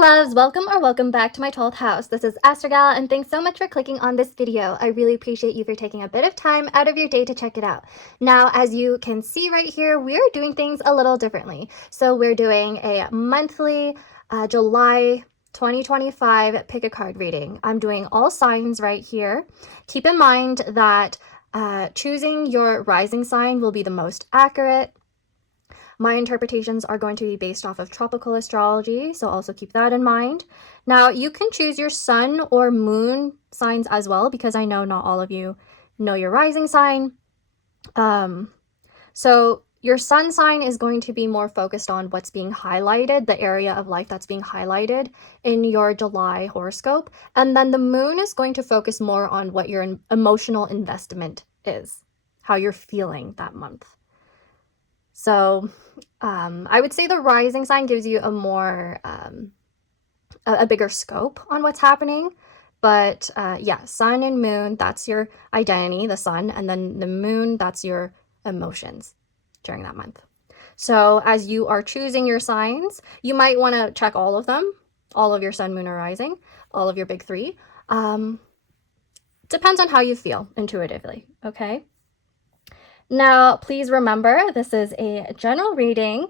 loves, welcome back to my 12th house. This is ASTROG L, and thanks so much for clicking on this video. I really appreciate you for taking a bit of time out of your day to check it out. Now, as you can see right here, we're doing things a little differently. So we're doing a monthly July 2025 Pickacard reading. I'm doing all signs right here. Keep in mind that choosing your rising sign will be the most accurate. My interpretations are going to be based off of tropical astrology, so also keep that in mind. Now, you can choose your sun or moon signs as well, because I know not all of you know your rising sign. So your sun sign is going to be more focused on what's being highlighted, the area of life that's being highlighted in your July horoscope. And then the moon is going to focus more on what your emotional investment is, how you're feeling that month. So I would say the rising sign gives you a more, a bigger scope on what's happening. But yeah, sun and moon, that's your identity, the sun, and then the moon, that's your emotions during that month. So as you are choosing your signs, you might want to check all of them, all of your sun, moon, or rising, all of your big three. Depends on how you feel intuitively, okay? Now, please remember, this is a general reading,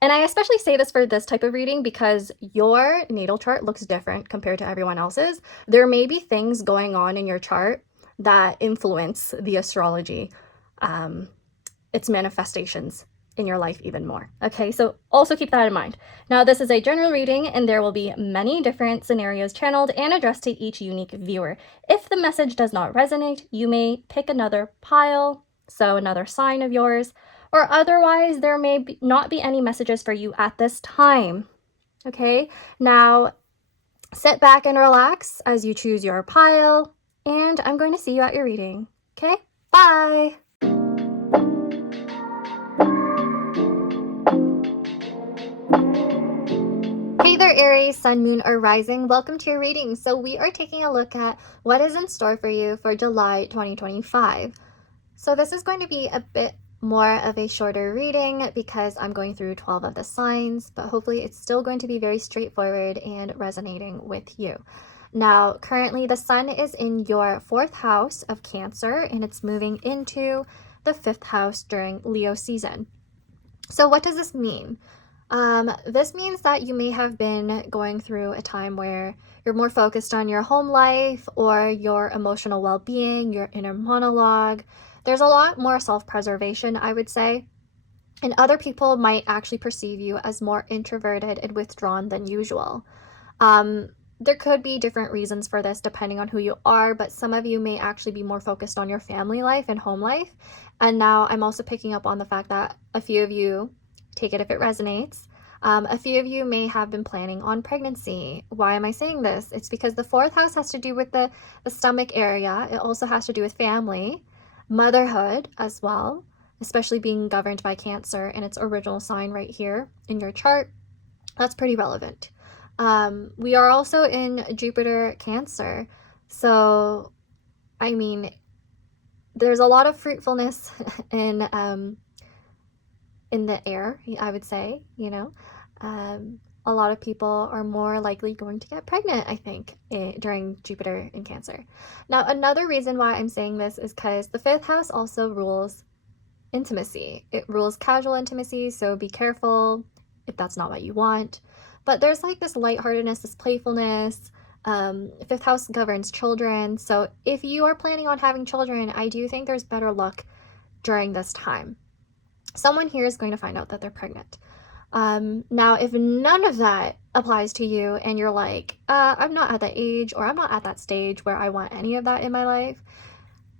and I especially say this for this type of reading because your natal chart looks different compared to everyone else's. There may be things going on in your chart that influence the astrology, its manifestations in your life even more. Okay, so also keep that in mind. Now, this is a general reading, and there will be many different scenarios channeled and addressed to each unique viewer. If the message does not resonate, you may pick another pile, so another sign of yours, or otherwise there may not be any messages for you at this time. Okay, now sit back and relax as you choose your pile, and I'm going to see you at your reading. Okay, bye. Hey there, Aries, sun, moon, or rising. Welcome to your reading. So we are taking a look at what is in store for you for July 2025. So this is going to be a bit more of a shorter reading because I'm going through 12 of the signs, but hopefully it's still going to be very straightforward and resonating with you. Now, currently the sun is in your 4th house of Cancer, and it's moving into the 5th house during Leo season. So what does this mean? This means that you may have been going through a time where you're more focused on your home life or your emotional well-being, your inner monologue. There's a lot more self-preservation, I would say, and other people might actually perceive you as more introverted and withdrawn than usual. There could be different reasons for this depending on who you are, but some of you may actually be more focused on your family life and home life. And now I'm also picking up on the fact that a few of you, take it if it resonates, a few of you may have been planning on pregnancy. Why am I saying this? It's because the 4th house has to do with the stomach area. It also has to do with family, motherhood as well, especially being governed by Cancer and its original sign right here in your chart. That's pretty relevant. We are also in Jupiter Cancer, so I mean, there's a lot of fruitfulness in the air, I would say, you know. A lot of people are more likely going to get pregnant, I think, during Jupiter in Cancer. Now, another reason why I'm saying this is because the 5th house also rules intimacy. It rules casual intimacy, so be careful if that's not what you want. But there's like this lightheartedness, this playfulness. 5th house governs children, so if you are planning on having children, I do think there's better luck during this time. Someone here is going to find out that they're pregnant. Now, if none of that applies to you and you're like, I'm not at that age, or I'm not at that stage where I want any of that in my life,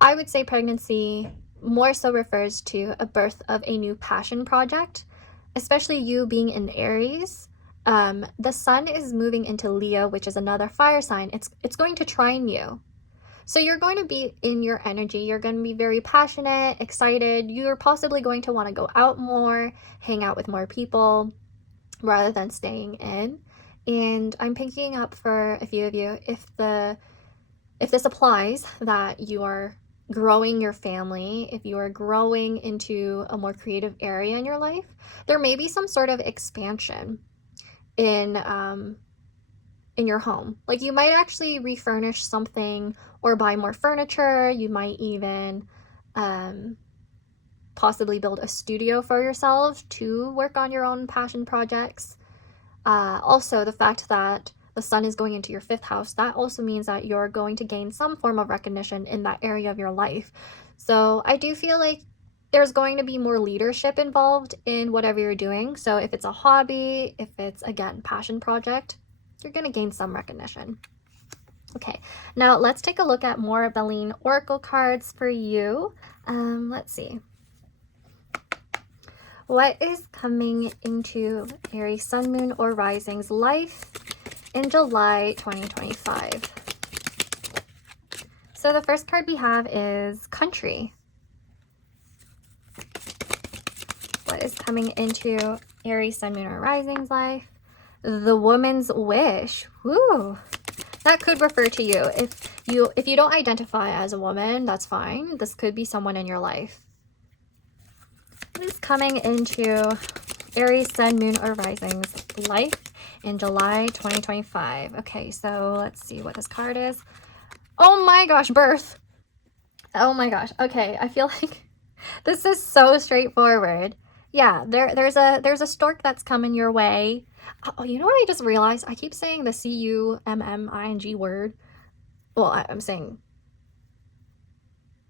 I would say pregnancy more so refers to a birth of a new passion project, especially you being in Aries. The sun is moving into Leo, which is another fire sign. It's going to trine you. So you're going to be in your energy. You're going to be very passionate, excited. You're possibly going to want to go out more, hang out with more people rather than staying in. And I'm picking up for a few of you, if this applies, that you are growing your family, if you are growing into a more creative area in your life, there may be some sort of expansion in in your home. Like you might actually refurnish something or buy more furniture. You might even possibly build a studio for yourself to work on your own passion projects. Also, the fact that the sun is going into your 5th house, that also means that you're going to gain some form of recognition in that area of your life. So I do feel like there's going to be more leadership involved in whatever you're doing. So if it's a hobby, if it's, again, passion project, you're going to gain some recognition. Okay, now let's take a look at more Belline Oracle cards for you. Let's see. What is coming into Aries Sun, Moon, or Rising's life in July 2025? So the first card we have is Country. What is coming into Aries Sun, Moon, or Rising's life? The Woman's Wish. Woo! That could refer to you. If you don't identify as a woman, that's fine. This could be someone in your life. What is coming into Aries Sun, Moon, or Rising's life in July 2025? Okay, so let's see what this card is. Oh my gosh, birth. Oh my gosh. Okay, I feel like this is so straightforward. Yeah, there's a stork that's coming your way. Oh, you know what I just realized? I keep saying the C-U-M-M-I-N-G word. Well, I'm saying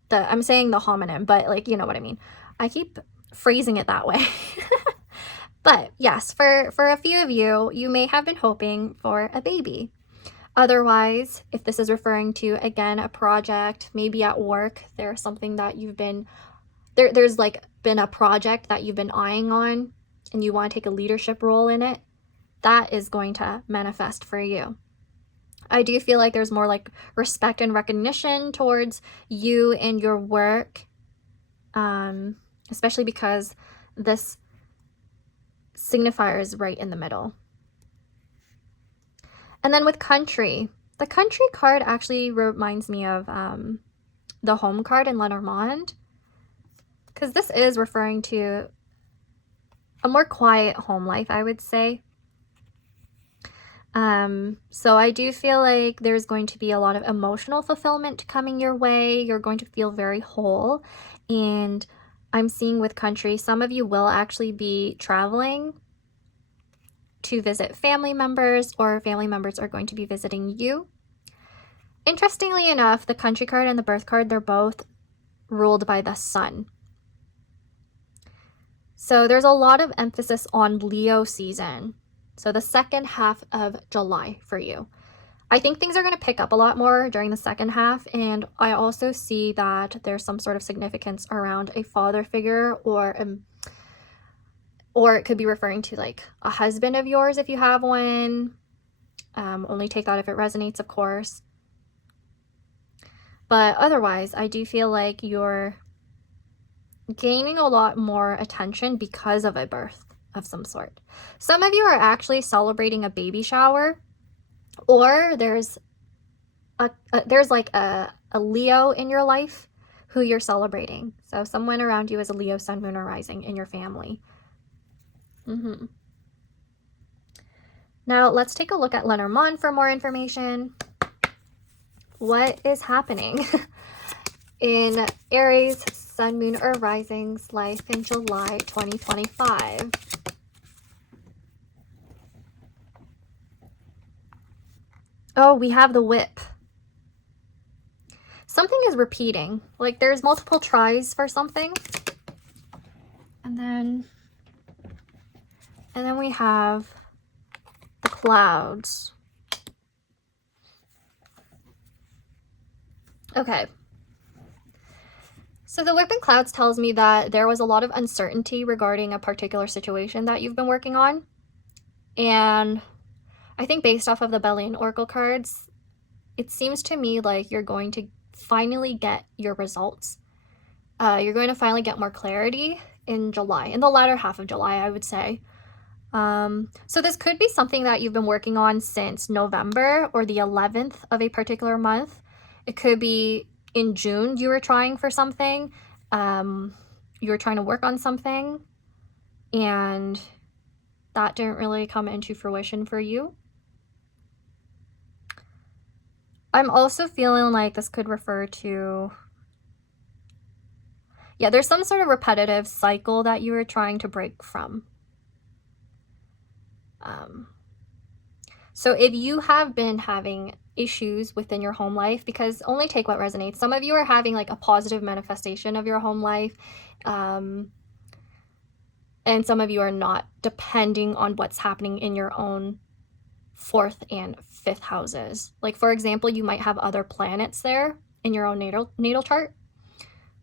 the homonym, but like, you know what I mean. I keep phrasing it that way. But yes, for a few of you, you may have been hoping for a baby. Otherwise, if this is referring to, again, a project, maybe at work, there's something that you've been, there's like been a project that you've been eyeing on and you want to take a leadership role in it, that is going to manifest for you. I do feel like there's more like respect and recognition towards you and your work, especially because this signifier is right in the middle. And then with Country, the Country card actually reminds me of the Home card in Lenormand, because this is referring to a more quiet home life, I would say. So I do feel like there's going to be a lot of emotional fulfillment coming your way. You're going to feel very whole. And I'm seeing with Country, some of you will actually be traveling to visit family members, or family members are going to be visiting you. Interestingly enough, the Country card and the Birth card, they're both ruled by the sun. So there's a lot of emphasis on Leo season. So the second half of July for you. I think things are going to pick up a lot more during the second half. And I also see that there's some sort of significance around a father figure, or it could be referring to like a husband of yours if you have one. Only take that if it resonates, of course. But otherwise, I do feel like you're gaining a lot more attention because of a birth of some sort. Some of you are actually celebrating a baby shower, or there's like a Leo in your life who you're celebrating. So someone around you is a Leo, Sun, Moon, or Rising in your family. Now let's take a look at Lenormand for more information. What is happening in Aries, Sun, Moon, or Rising's life in July 2025? Oh, we have the Whip. Something is repeating. Like there's multiple tries for something. And then we have the Clouds. Okay. So the Whip and Clouds tells me that there was a lot of uncertainty regarding a particular situation that you've been working on. And I think based off of the Belline Oracle cards, it seems to me like you're going to finally get your results. You're going to finally get more clarity in July, in the latter half of July, I would say. So this could be something that you've been working on since November or the 11th of a particular month. It could be in June you were trying for something. You were trying to work on something and that didn't really come into fruition for you. I'm also feeling like this could refer to, yeah, there's some sort of repetitive cycle that you were trying to break from. So if you have been having issues within your home life, because only take what resonates. Some of you are having like a positive manifestation of your home life. And some of you are not, depending on what's happening in your own 4th and 5th houses. Like, for example, you might have other planets there in your own natal chart.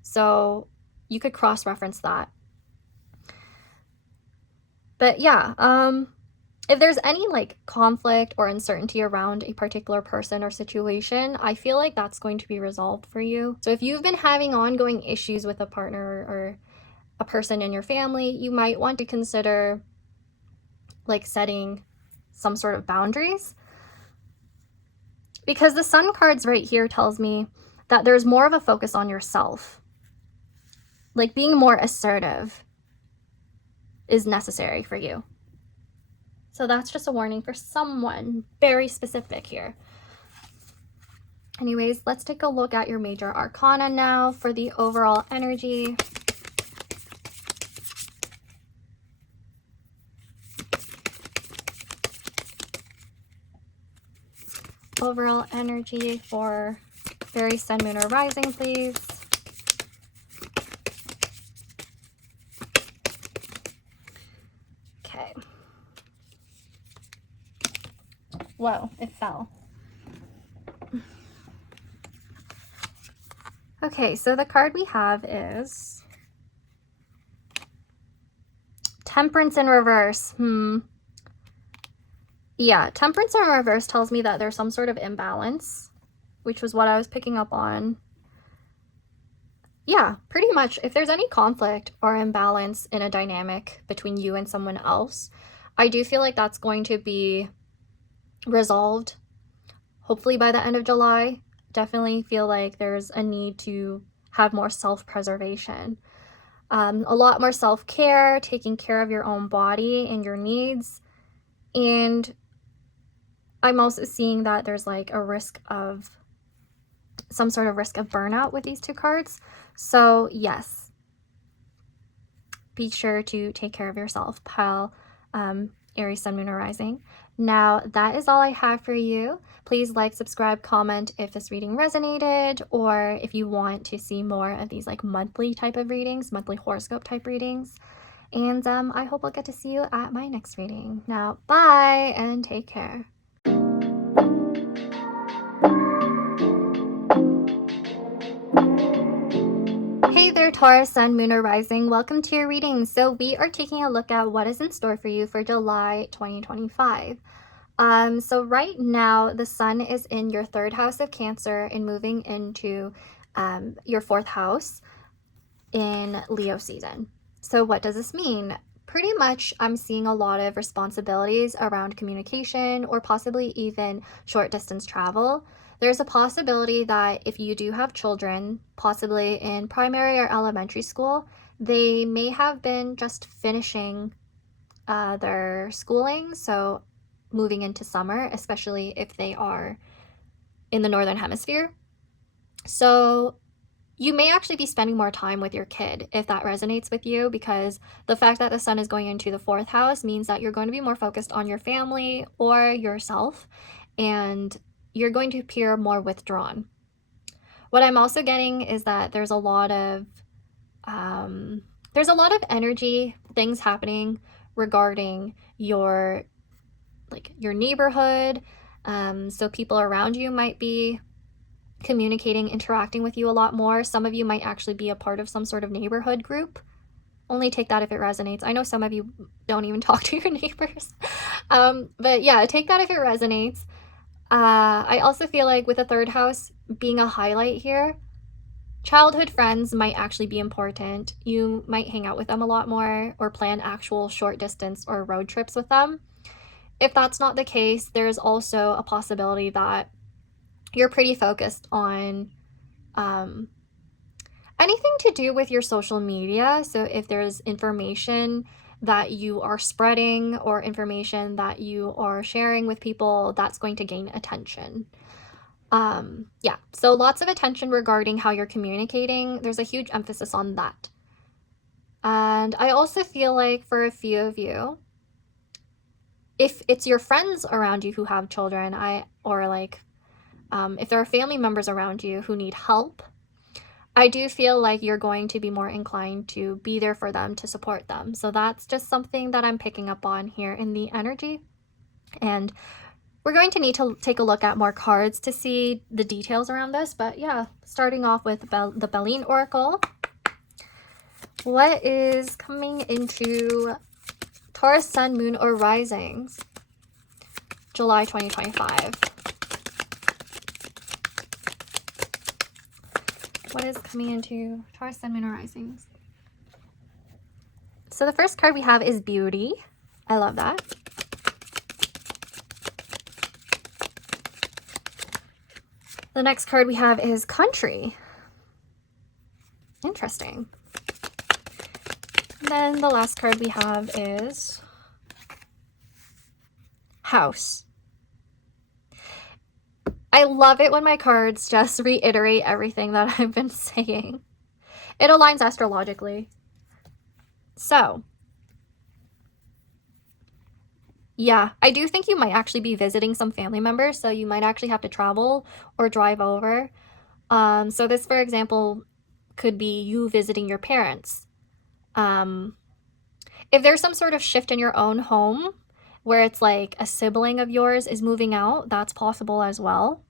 So you could cross-reference that. But yeah, if there's any like conflict or uncertainty around a particular person or situation, I feel like that's going to be resolved for you. So if you've been having ongoing issues with a partner or a person in your family, you might want to consider like setting some sort of boundaries. Because the Sun cards right here tells me that there's more of a focus on yourself. Like being more assertive is necessary for you. So that's just a warning for someone very specific here. Anyways, let's take a look at your major arcana now for the overall energy. Overall energy for Aries, Sun, Moon, or Rising, please. Okay. Whoa, it fell. Okay, so the card we have is Temperance in reverse. Yeah, Temperance in reverse tells me that there's some sort of imbalance, which was what I was picking up on. Yeah, pretty much. If there's any conflict or imbalance in a dynamic between you and someone else, I do feel like that's going to be resolved, hopefully by the end of July. Definitely feel like there's a need to have more self-preservation. A lot more self-care, taking care of your own body and your needs. And I'm also seeing that there's like a risk of some sort of risk of burnout with these two cards. So yes, be sure to take care of yourself, pal. Aries, Sun, Moon, or Rising. Now, that is all I have for you. Please like, subscribe, comment if this reading resonated, or if you want to see more of these like monthly type of readings, monthly horoscope type readings. And I hope I'll get to see you at my next reading. Now, bye and take care. Hey there, Taurus, Sun, Moon, or Rising. Welcome to your reading. So we are taking a look at what is in store for you for July 2025. So right now, the Sun is in your 3rd house of Cancer and moving into your 4th house in Leo season. So what does this mean? Pretty much, I'm seeing a lot of responsibilities around communication or possibly even short distance travel. There's a possibility that if you do have children, possibly in primary or elementary school, they may have been just finishing their schooling, so moving into summer, especially if they are in the Northern Hemisphere. So you may actually be spending more time with your kid if that resonates with you, because the fact that the Sun is going into the 4th house means that you're going to be more focused on your family or yourself, and you're going to appear more withdrawn. What I'm also getting is that there's a lot of energy things happening regarding your neighborhood. So people around you might be communicating, interacting with you a lot more. Some of you might actually be a part of some sort of neighborhood group. Only take that if it resonates. I know some of you don't even talk to your neighbors. But yeah, take that if it resonates. I also feel like with the 3rd house being a highlight here, childhood friends might actually be important. You might hang out with them a lot more or plan actual short distance or road trips with them. If that's not the case, there's also a possibility that you're pretty focused on anything to do with your social media. So if there's information that you are spreading or information that you are sharing with people, that's going to gain attention. Yeah, so lots of attention regarding how you're communicating. There's a huge emphasis on that. And I also feel like for a few of you, if it's your friends around you who have children, if there are family members around you who need help, I do feel like you're going to be more inclined to be there for them, to support them. So that's just something that I'm picking up on here in the energy. And we're going to need to take a look at more cards to see the details around this. But yeah, starting off with the Belline Oracle. What is coming into Taurus, Sun, Moon, or Risings, July 2025? What is coming into Taurus, Sun, Moon, or Risings? So the first card we have is Beauty. I love that. The next card we have is Country. Interesting. And then the last card we have is House. I love it when my cards just reiterate everything that I've been saying. It aligns astrologically. So, yeah, I do think you might actually be visiting some family members, so you might actually have to travel or drive over. So this, for example, could be you visiting your parents. If there's some sort of shift in your own home where it's like a sibling of yours is moving out, that's possible as well.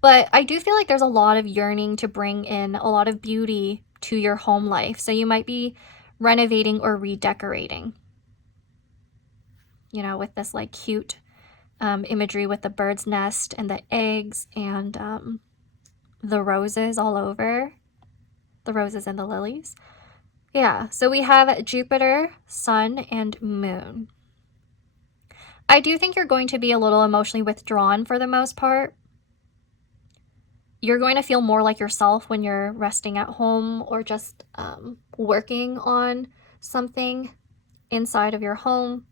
But I do feel like there's a lot of yearning to bring in a lot of beauty to your home life. So you might be renovating or redecorating, you know, with this like cute imagery with the bird's nest and the eggs and the roses all over, the roses and the lilies. Yeah, so we have Jupiter, Sun, and Moon. I do think you're going to be a little emotionally withdrawn for the most part. You're going to feel more like yourself when you're resting at home or just working on something inside of your home.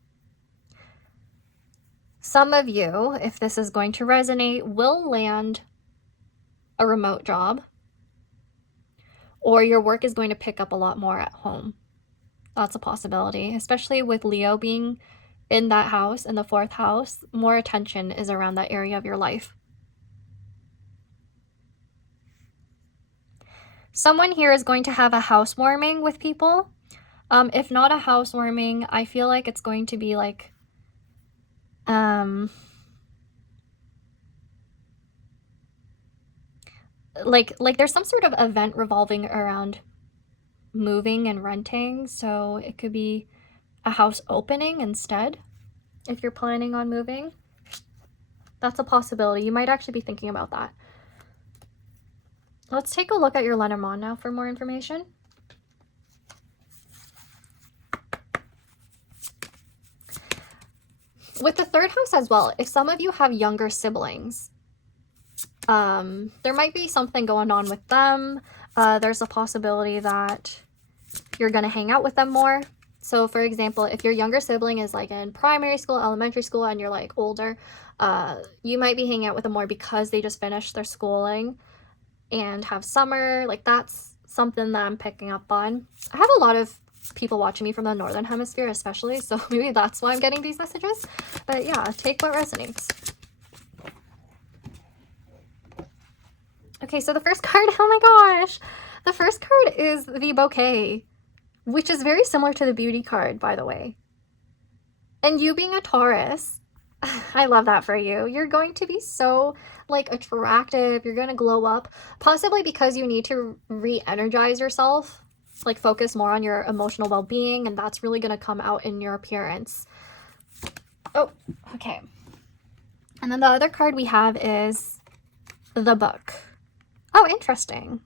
Some of you, if this is going to resonate, will land a remote job, or your work is going to pick up a lot more at home. That's a possibility, especially with Leo being in that house, in the 4th house. More attention is around that area of your life. Someone here is going to have a housewarming with people. If not a housewarming, I feel like it's going to be like there's some sort of event revolving around moving and renting. So it could be a house opening instead if you're planning on moving. That's a possibility. You might actually be thinking about that. Let's take a look at your Lenormand now for more information. With the 3rd house as well, if some of you have younger siblings, there might be something going on with them. There's a possibility that you're going to hang out with them more. So for example, if your younger sibling is like in primary school, elementary school, and you're like older, you might be hanging out with them more because they just finished their schooling and have summer. Like that's something that I'm picking up on. I have a lot of people watching me from the Northern Hemisphere especially, so maybe that's why I'm getting these messages. But yeah, take what resonates. Okay, so the first card, oh my gosh, the first card is the Bouquet, which is very similar to the Beauty card, by the way. And you being a Taurus, I love that for you. You're going to be so like attractive. You're going to glow up, possibly because you need to re-energize yourself, like focus more on your emotional well-being, and that's really going to come out in your appearance. Oh, okay. And then the other card we have is the Book. Oh, interesting.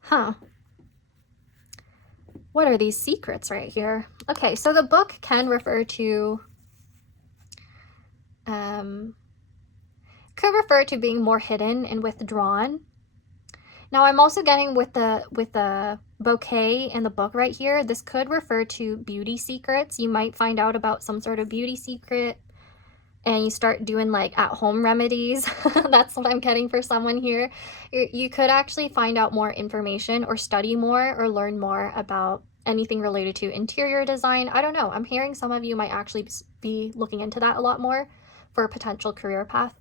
Huh. What are these secrets right here? Okay, so the Book can refer to could refer to being more hidden and withdrawn. Now I'm also getting with the Bouquet and the Book right here, this could refer to beauty secrets. You might find out about some sort of beauty secret and you start doing like at-home remedies. That's what I'm getting for someone here. You could actually find out more information or study more or learn more about anything related to interior design. I don't know. I'm hearing some of you might actually be looking into that a lot more for a potential career path.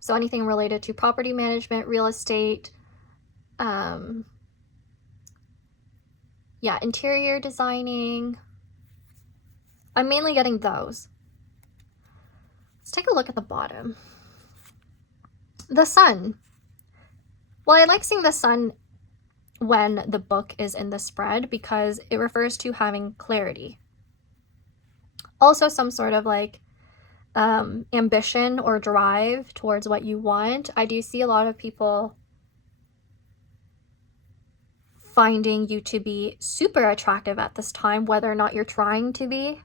So anything related to property management, real estate, yeah, interior designing. I'm mainly getting those. Let's take a look at the bottom. The sun. Well, I like seeing the sun when the book is in the spread because it refers to having clarity. Also some sort of like ambition or drive towards what you want. I do see a lot of people finding you to be super attractive at this time, whether or not you're trying to be.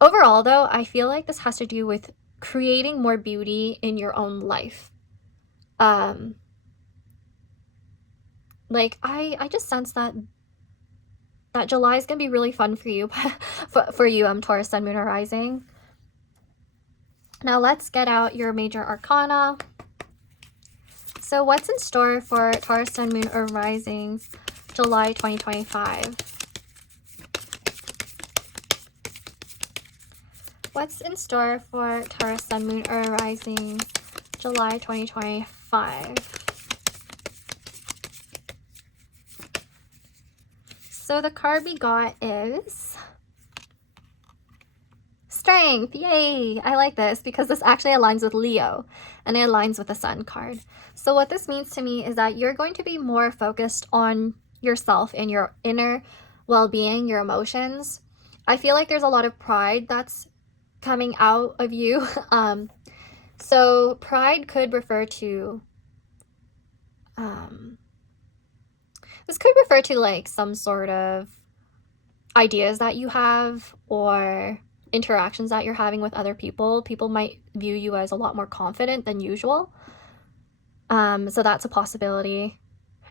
Overall, though, I feel like this has to do with creating more beauty in your own life. Like I just sense that July is gonna be really fun for you, for you, Taurus, Sun, Moon, or Rising. Now let's get out your major arcana. So what's in store for Taurus, Sun, Moon, or Rising, July 2025? What's in store for Taurus, Sun, Moon, or Rising, July 2025? So the card we got is Strength. Yay! I like this because this actually aligns with Leo and it aligns with the Sun card. So what this means to me is that you're going to be more focused on yourself and your inner well-being, your emotions. I feel like there's a lot of pride that's coming out of you. So pride could refer to this could refer to like some sort of ideas that you have or interactions that you're having with other people. People might view you as a lot more confident than usual. So that's a possibility.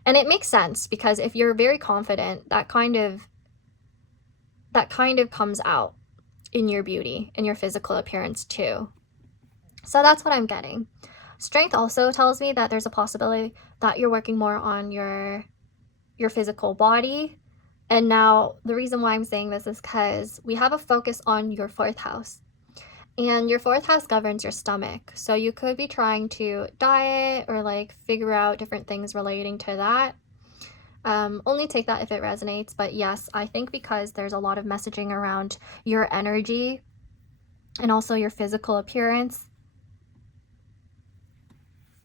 And it makes sense because if you're very confident, that kind of comes out in your beauty and your physical appearance too. So that's what I'm getting. Strength also tells me that there's a possibility that you're working more on your physical body. And now the reason why I'm saying this is because we have a focus on your 4th house. And your 4th house governs your stomach. So you could be trying to diet or like figure out different things relating to that. Only take that if it resonates. But yes, I think because there's a lot of messaging around your energy and also your physical appearance,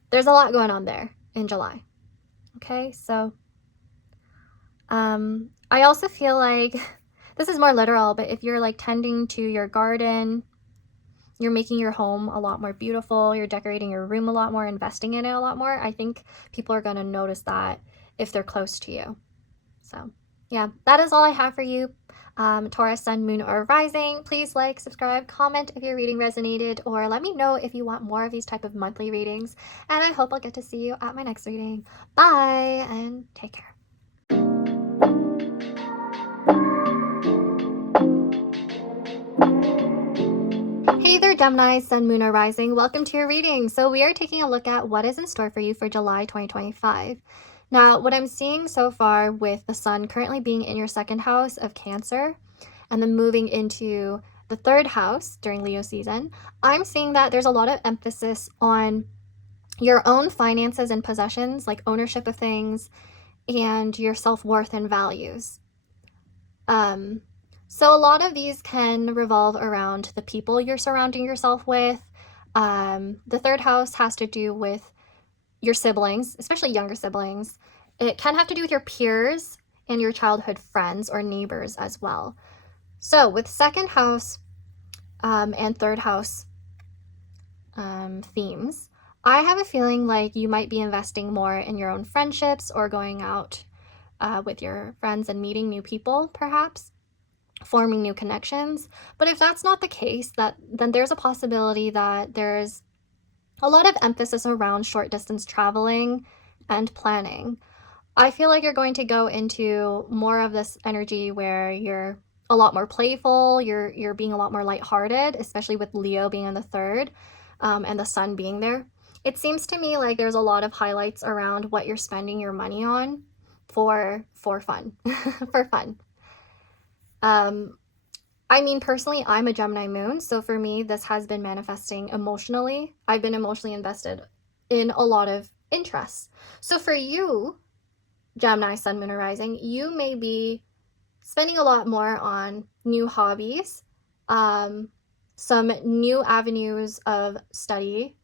there's a lot going on there in July. Okay, so I also feel like this is more literal, but if you're like tending to your garden, you're making your home a lot more beautiful, you're decorating your room a lot more, investing in it a lot more, I think people are going to notice that if they're close to you. So yeah, that is all I have for you, Taurus, Sun, Moon, or Rising. Please like, subscribe, comment if your reading resonated, or let me know if you want more of these type of monthly readings. And I hope I'll get to see you at my next reading. Bye, and take care. Hey there, Gemini, Sun, Moon, or Rising. Welcome to your reading. So we are taking a look at what is in store for you for July 2025. Now, what I'm seeing so far with the Sun currently being in your 2nd house of Cancer and then moving into the 3rd house during Leo season, I'm seeing that there's a lot of emphasis on your own finances and possessions, like ownership of things and your self-worth and values. So a lot of these can revolve around the people you're surrounding yourself with. The 3rd house has to do with your siblings, especially younger siblings. It can have to do with your peers and your childhood friends or neighbors as well. So with 2nd house and 3rd house themes, I have a feeling like you might be investing more in your own friendships or going out with your friends and meeting new people, perhaps forming new connections. But if that's not the case, then there's a possibility that there's a lot of emphasis around short distance traveling and planning. I feel like you're going to go into more of this energy where you're a lot more playful. You're being a lot more lighthearted, especially with Leo being in the third, and the sun being there. It seems to me like there's a lot of highlights around what you're spending your money on for fun, for fun. I mean, personally, I'm a Gemini moon, so for me, this has been manifesting emotionally. I've been emotionally invested in a lot of interests. So for you, Gemini, sun, moon, or rising, you may be spending a lot more on new hobbies, some new avenues of study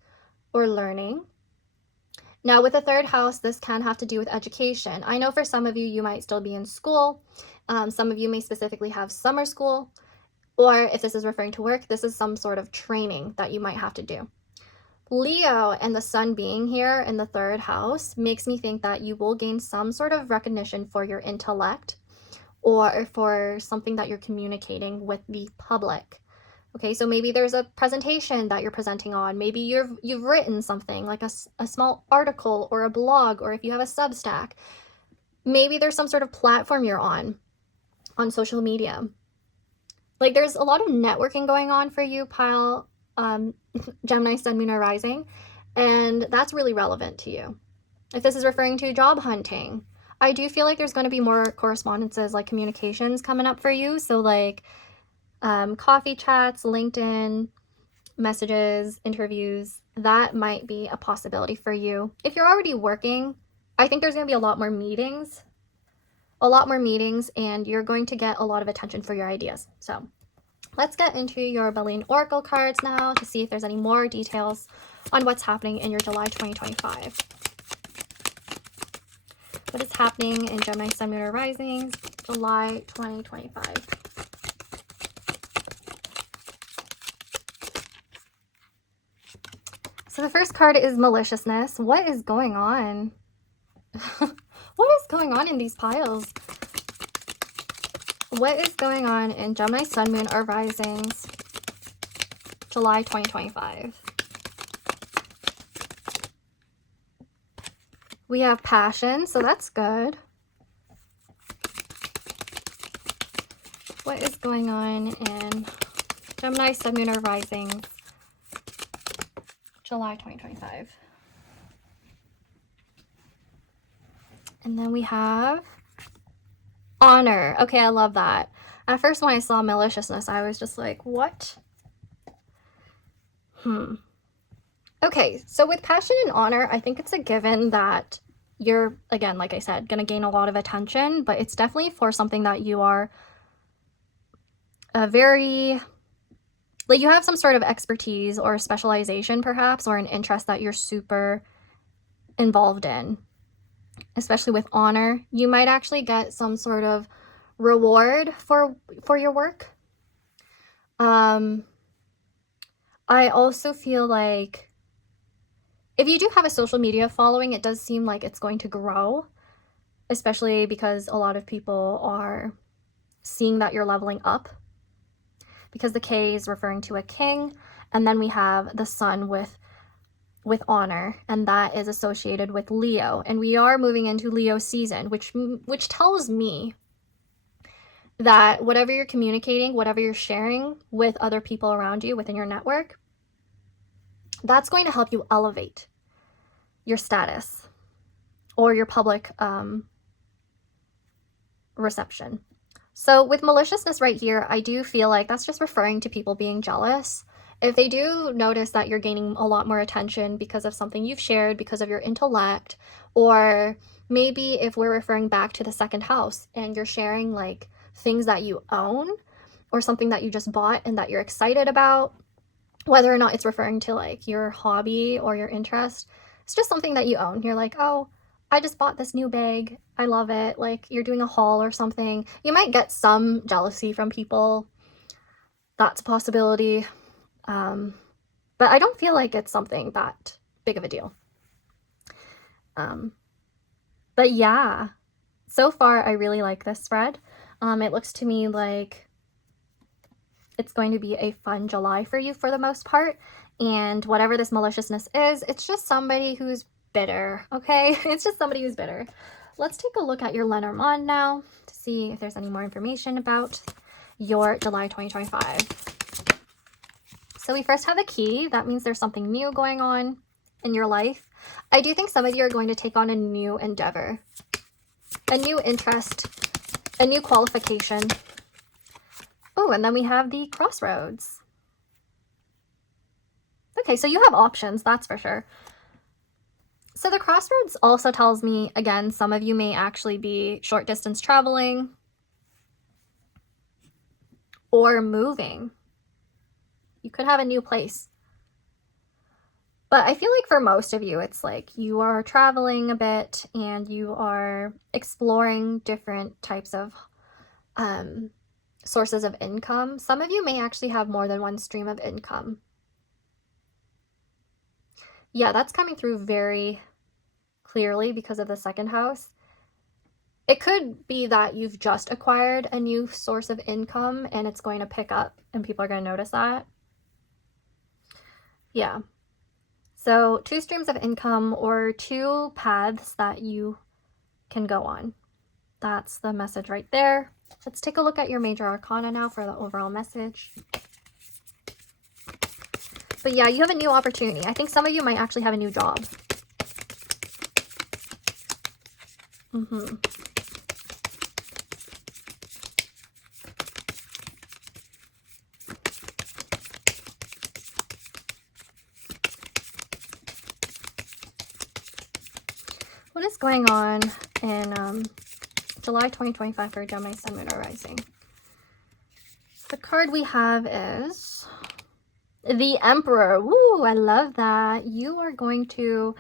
or learning. Now, with the third house, this can have to do with education. I know for some of you, you might still be in school. Some of you may specifically have summer school, or if this is referring to work, this is some sort of training that you might have to do. Leo and the sun being here in the third house makes me think that you will gain some sort of recognition for your intellect or for something that you're communicating with the public. Okay, so maybe there's a presentation that you're presenting on. Maybe you've written something like a small article or a blog, or if you have a Substack, maybe there's some sort of platform you're on social media. Like there's a lot of networking going on for you, pile, Gemini, sun, moon, or rising, and that's really relevant to you. If this is referring to job hunting, I do feel like there's going to be more correspondences, like communications coming up for you. So like coffee chats, LinkedIn messages, interviews, that might be a possibility for you. If you're already working, I think there's going to be a lot more meetings, and you're going to get a lot of attention for your ideas. So let's get into your Baleine Oracle cards now to see if there's any more details on what's happening in your July 2025. What is happening in Gemini, sun, moon, or risings, July 2025? So the first card is maliciousness. What is going on? What is going on in these piles? What is going on in Gemini, sun, moon, or risings, July 2025? We have passion, so that's good. What is going on in Gemini, sun, moon, or risings, July 2025? And then we have honor. Okay, I love that. At first, when I saw maliciousness, I was just like, what? Okay, so with passion and honor, I think it's a given that you're, again, like I said, going to gain a lot of attention, but it's definitely for something that you are like you have some sort of expertise or specialization perhaps, or an interest that you're super involved in. Especially with honor, you might actually get some sort of reward for your work. I also feel like if you do have a social media following, it does seem like it's going to grow, especially because a lot of people are seeing that you're leveling up, because the K is referring to a king, and then we have the sun with honor, and that is associated with Leo, and we are moving into Leo season, which tells me that whatever you're communicating, whatever you're sharing with other people around you within your network, that's going to help you elevate your status or your public reception. So with maliciousness right here, I do feel like that's just referring to people being jealous. If they do notice that you're gaining a lot more attention because of something you've shared, because of your intellect, or maybe if we're referring back to the second house and you're sharing like things that you own or something that you just bought and that you're excited about, whether or not it's referring to like your hobby or your interest, it's just something that you own. You're like, oh, I just bought this new bag. I love it. Like you're doing a haul or something. You might get some jealousy from people. That's a possibility. But I don't feel like it's something that big of a deal. But yeah, so far I really like this spread. It looks to me like it's going to be a fun July for you for the most part. And whatever this maliciousness is, it's just somebody who's bitter, okay? It's just somebody who's bitter. Let's take a look at your Lenormand now to see if there's any more information about your July 2025. So we first have the key. That means there's something new going on in your life. I do think some of you are going to take on a new endeavor, a new interest, a new qualification. Oh, and then we have the crossroads. Okay, so you have options, that's for sure. So the crossroads also tells me, again, some of you may actually be short distance traveling or moving. You could have a new place. But I feel like for most of you, it's like you are traveling a bit and you are exploring different types of sources of income. Some of you may actually have more than one stream of income. Yeah, that's coming through very clearly because of the second house. It could be that you've just acquired a new source of income and it's going to pick up and people are going to notice that. Yeah. So 2 streams of income or 2 paths that you can go on. That's the message right there. Let's take a look at your major arcana now for the overall message. But yeah, you have a new opportunity. I think some of you might actually have a new job. What is going on in July 2025 for Gemini, Sun, Moon, or Rising? The card we have is the Emperor. Woo, I love that. You are going to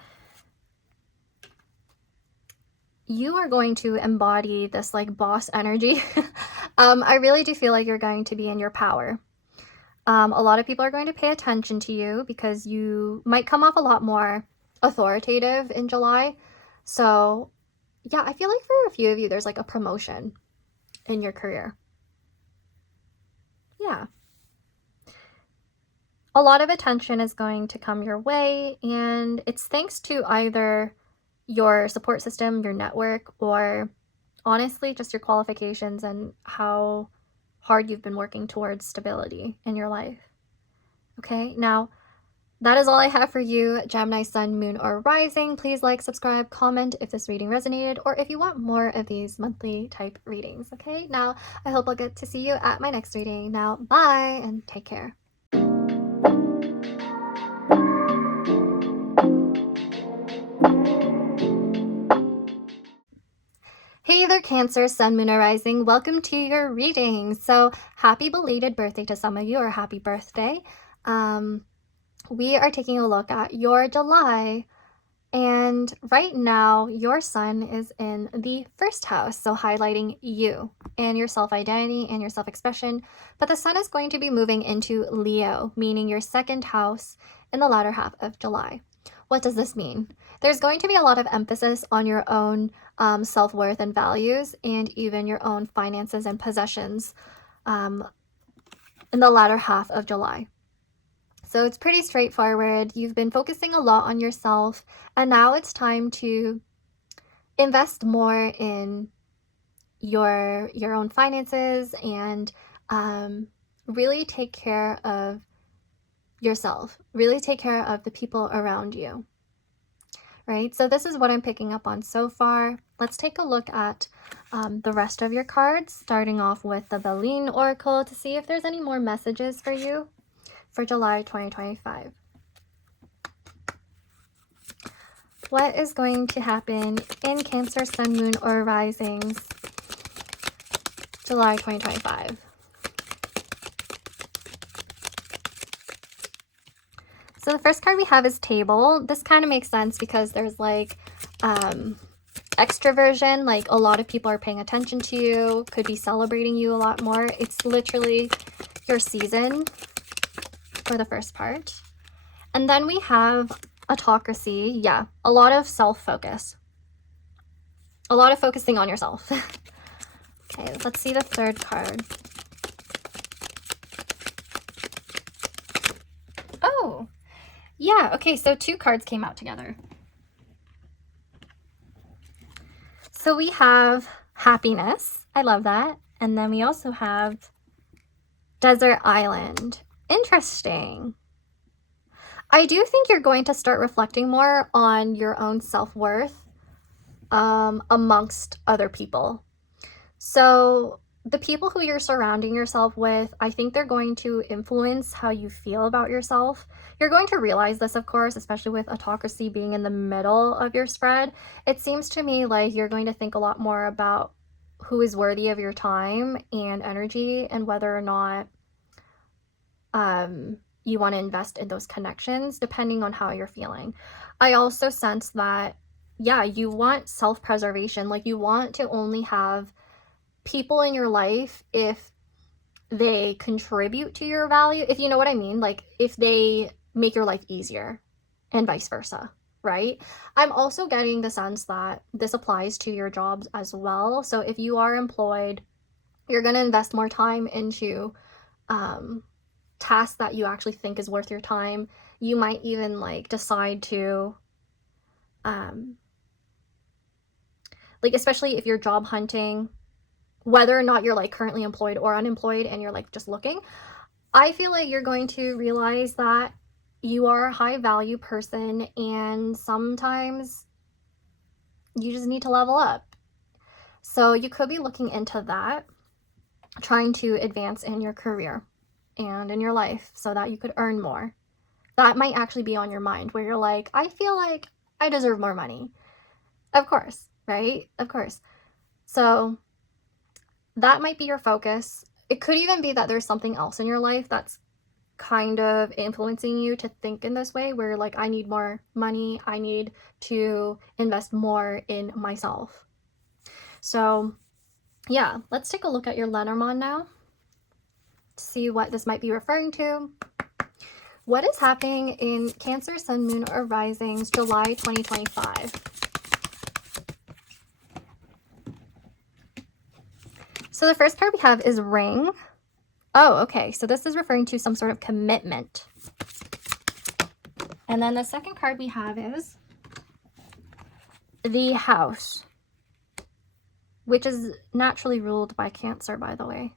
embody this like boss energy. I really do feel like you're going to be in your power. A lot of people are going to pay attention to you because you might come off a lot more authoritative in July. So yeah, I feel like for a few of you, there's like a promotion in your career. Yeah. A lot of attention is going to come your way, and it's thanks to either your support system, your network, or honestly, just your qualifications and how hard you've been working towards stability in your life. Okay, now that is all I have for you, Gemini, Sun, Moon, or Rising. Please like, subscribe, comment if this reading resonated, or if you want more of these monthly type readings. Okay, now I hope I'll get to see you at my next reading. Now, bye and take care. Hey there, Cancer, Sun, Moon, or Rising. Welcome to your reading. So happy belated birthday to some of you, or happy birthday. We are taking a look at your July, and right now your sun is in the first house, so highlighting you and your self-identity and your self-expression. But the sun is going to be moving into Leo, meaning your second house in the latter half of July. What does this mean? There's going to be a lot of emphasis on your own self-worth and values, and even your own finances and possessions in the latter half of July. So it's pretty straightforward. You've been focusing a lot on yourself, and now it's time to invest more in your own finances and really take care of yourself, really take care of the people around you, right? So this is what I'm picking up on so far. Let's take a look at the rest of your cards, starting off with the Belin Oracle to see if there's any more messages for you for July 2025. What is going to happen in Cancer, Sun, Moon, or Risings, July 2025? So the first card we have is Table. This kind of makes sense because there's like extroversion, like a lot of people are paying attention to you, could be celebrating you a lot more. It's literally your season for the first part. And then we have Autocracy. Yeah, a lot of self-focus, a lot of focusing on yourself. Okay, let's see the third card. Oh, yeah, okay, so 2 cards came out together. So we have Happiness. I love that. And then we also have Desert island. Interesting. I do think you're going to start reflecting more on your own self-worth amongst other people. So the people who you're surrounding yourself with, I think they're going to influence how you feel about yourself. You're going to realize this, of course, especially with autocracy being in the middle of your spread. It seems to me like you're going to think a lot more about who is worthy of your time and energy, and whether or not you want to invest in those connections depending on how you're feeling. I also sense that, yeah, you want self-preservation. Like, you want to only have people in your life if they contribute to your value, if you know what I mean, like if they make your life easier, and vice versa, right? I'm also getting the sense that this applies to your jobs as well. So if you are employed, you're going to invest more time into tasks that you actually think is worth your time. You might even like decide to like, especially if you're job hunting, whether or not you're like currently employed or unemployed and you're like just looking, I feel like you're going to realize that you are a high value person, and sometimes you just need to level up. So you could be looking into that, trying to advance in your career and in your life so that you could earn more. That might actually be on your mind, where you're like, I feel like I deserve more money. Of course, right? Of course. So that might be your focus. It could even be that there's something else in your life that's kind of influencing you to think in this way, where like, I need more money, I need to invest more in myself. So yeah, let's take a look at your Lenormand now to see what this might be referring to. What is happening in Cancer, Sun, Moon, or Risings, July 2025? So the first card we have is Ring. Oh, okay. So this is referring to some sort of commitment. And then the second card we have is the House, which is naturally ruled by Cancer, by the way.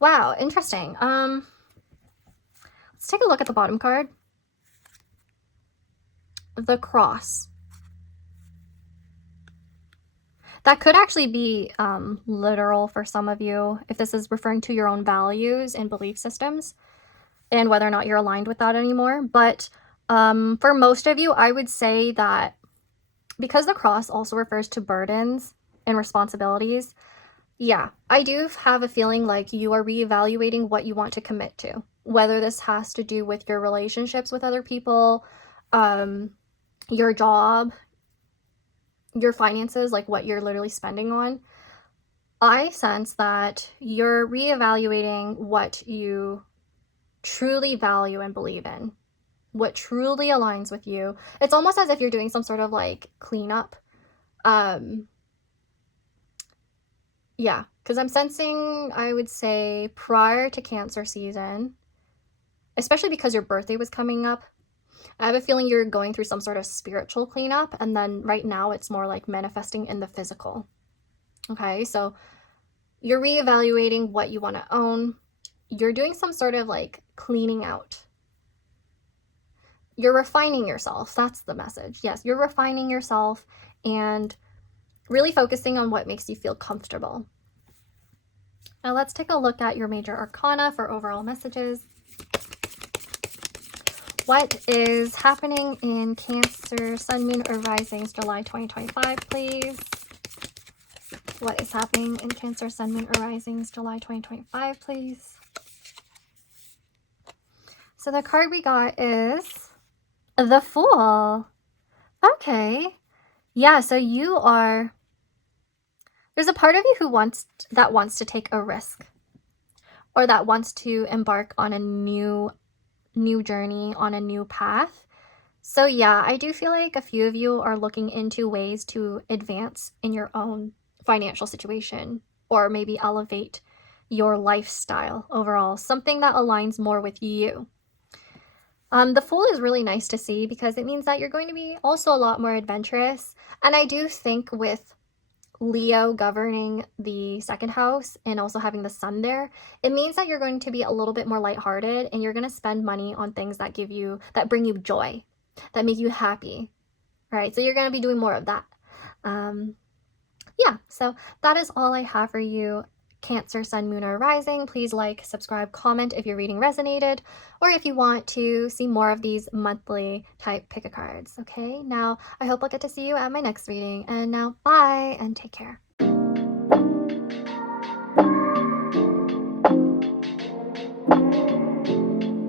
Wow, interesting. Let's take a look at the bottom card. The Cross. That could actually be literal for some of you, if this is referring to your own values and belief systems and whether or not you're aligned with that anymore. But for most of you, I would say that because the cross also refers to burdens and responsibilities, yeah, I do have a feeling like you are reevaluating what you want to commit to, whether this has to do with your relationships with other people, your job, your finances, like what you're literally spending on. I sense that you're reevaluating what you truly value and believe in, what truly aligns with you. It's almost as if you're doing some sort of like cleanup. Yeah, because I'm sensing, I would say, prior to Cancer season, especially because your birthday was coming up, I have a feeling you're going through some sort of spiritual cleanup, and then right now it's more like manifesting in the physical. Okay, so you're reevaluating what you want to own. You're doing some sort of like cleaning out. You're refining yourself. That's the message. Yes, you're refining yourself and really focusing on what makes you feel comfortable. Now let's take a look at your major arcana for overall messages. What is happening in Cancer, Sun, Moon, or Risings, July 2025, please? What is happening in Cancer, Sun, Moon, or Risings, July 2025, please? So the card we got is the Fool. Okay. Yeah, so you are... There's a part of you who wants to take a risk, or that wants to embark on a new journey, on a new path. So yeah, I do feel like a few of you are looking into ways to advance in your own financial situation, or maybe elevate your lifestyle overall, something that aligns more with you. The Fool is really nice to see because it means that you're going to be also a lot more adventurous. And I do think with Leo governing the second house and also having the sun there, it means that you're going to be a little bit more lighthearted and you're going to spend money on things that bring you joy, that make you happy, right? So you're going to be doing more of that. Yeah, so that is all I have for you, Cancer, Sun, Moon, or Rising. Please like, subscribe, comment if your reading resonated, or if you want to see more of these monthly type pick a cards. Okay, now I hope I'll get to see you at my next reading. And now, bye and take care.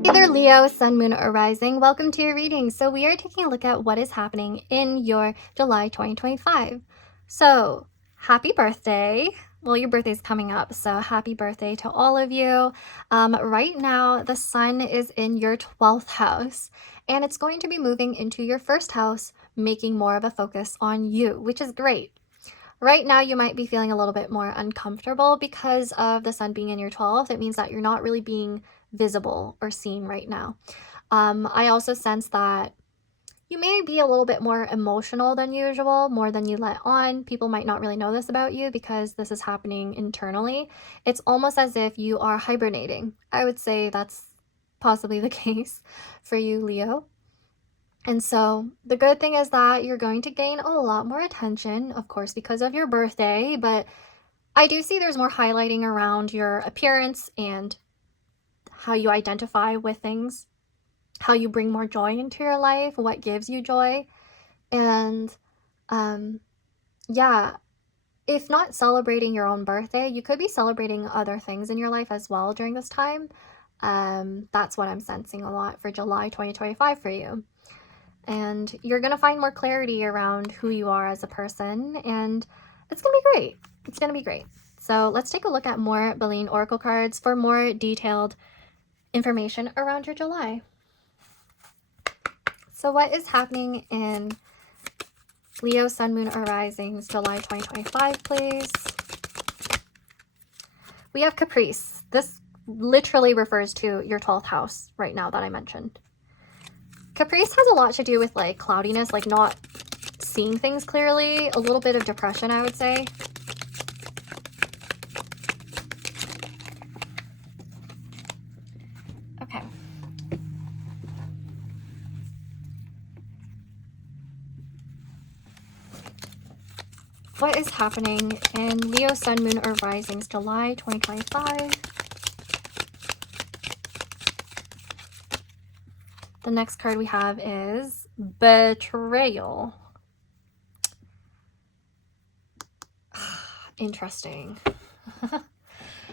Either Leo, Sun, Moon, or Rising, welcome to your reading. So we are taking a look at what is happening in your July 2025. So happy birthday. Well, your birthday is coming up, so happy birthday to all of you. Right now, the sun is in your 12th house, and it's going to be moving into your first house, making more of a focus on you, which is great. Right now, you might be feeling a little bit more uncomfortable because of the sun being in your 12th. It means that you're not really being visible or seen right now. I also sense that you may be a little bit more emotional than usual, more than you let on. People might not really know this about you because this is happening internally. It's almost as if you are hibernating. I would say that's possibly the case for you, Leo. And so the good thing is that you're going to gain a lot more attention, of course, because of your birthday, but I do see there's more highlighting around your appearance and how you identify with things, how you bring more joy into your life, what gives you joy. And yeah, if not celebrating your own birthday, you could be celebrating other things in your life as well during this time. That's what I'm sensing a lot for July 2025 for you. And you're going to find more clarity around who you are as a person, and it's going to be great. It's going to be great. So let's take a look at more Baleen Oracle cards for more detailed information around your July. So what is happening in Leo, Sun, Moon, or Rising's July 2025, please? We have Caprice. This literally refers to your 12th house right now that I mentioned. Caprice has a lot to do with like cloudiness, like not seeing things clearly, a little bit of depression, I would say. Okay. What is happening in Leo, Sun, Moon, or Rising's July 2025? The next card we have is Betrayal. Interesting.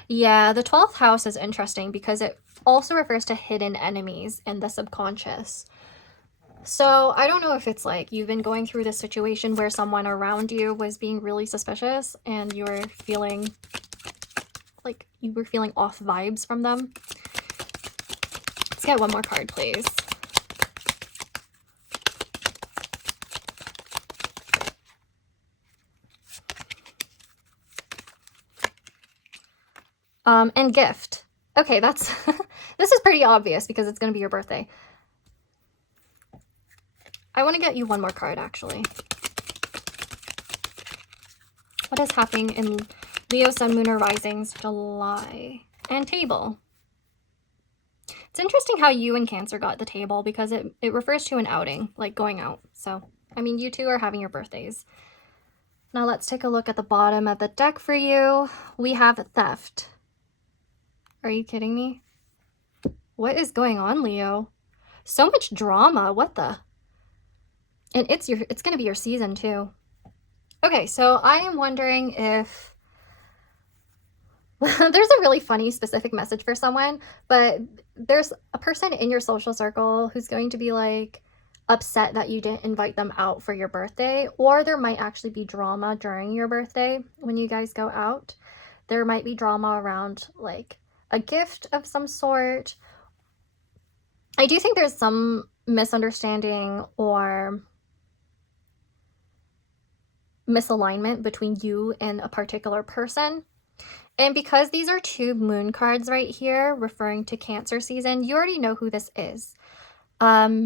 Yeah, the 12th house is interesting because it also refers to hidden enemies in the subconscious. So I don't know if it's like you've been going through this situation where someone around you was being really suspicious and you were feeling like you were feeling off vibes from them. Let's get one more card, please. And gift. Okay, that's this is pretty obvious because it's going to be your birthday. I want to get you one more card, actually. What is happening in Leo, Sun, Moon, or Rising's July? And table. It's interesting how you and Cancer got the table because it refers to an outing, like going out. So, I mean, you two are having your birthdays. Now let's take a look at the bottom of the deck for you. We have theft. Are you kidding me? What is going on, Leo? So much drama. What the? And it's going to be your season too. Okay, so I am wondering if there's a really funny specific message for someone, but there's a person in your social circle who's going to be like upset that you didn't invite them out for your birthday, or there might actually be drama during your birthday when you guys go out. There might be drama around like a gift of some sort. I do think there's some misunderstanding or misalignment between you and a particular person. And because these are two moon cards right here referring to Cancer season, you already know who this is. Yeah.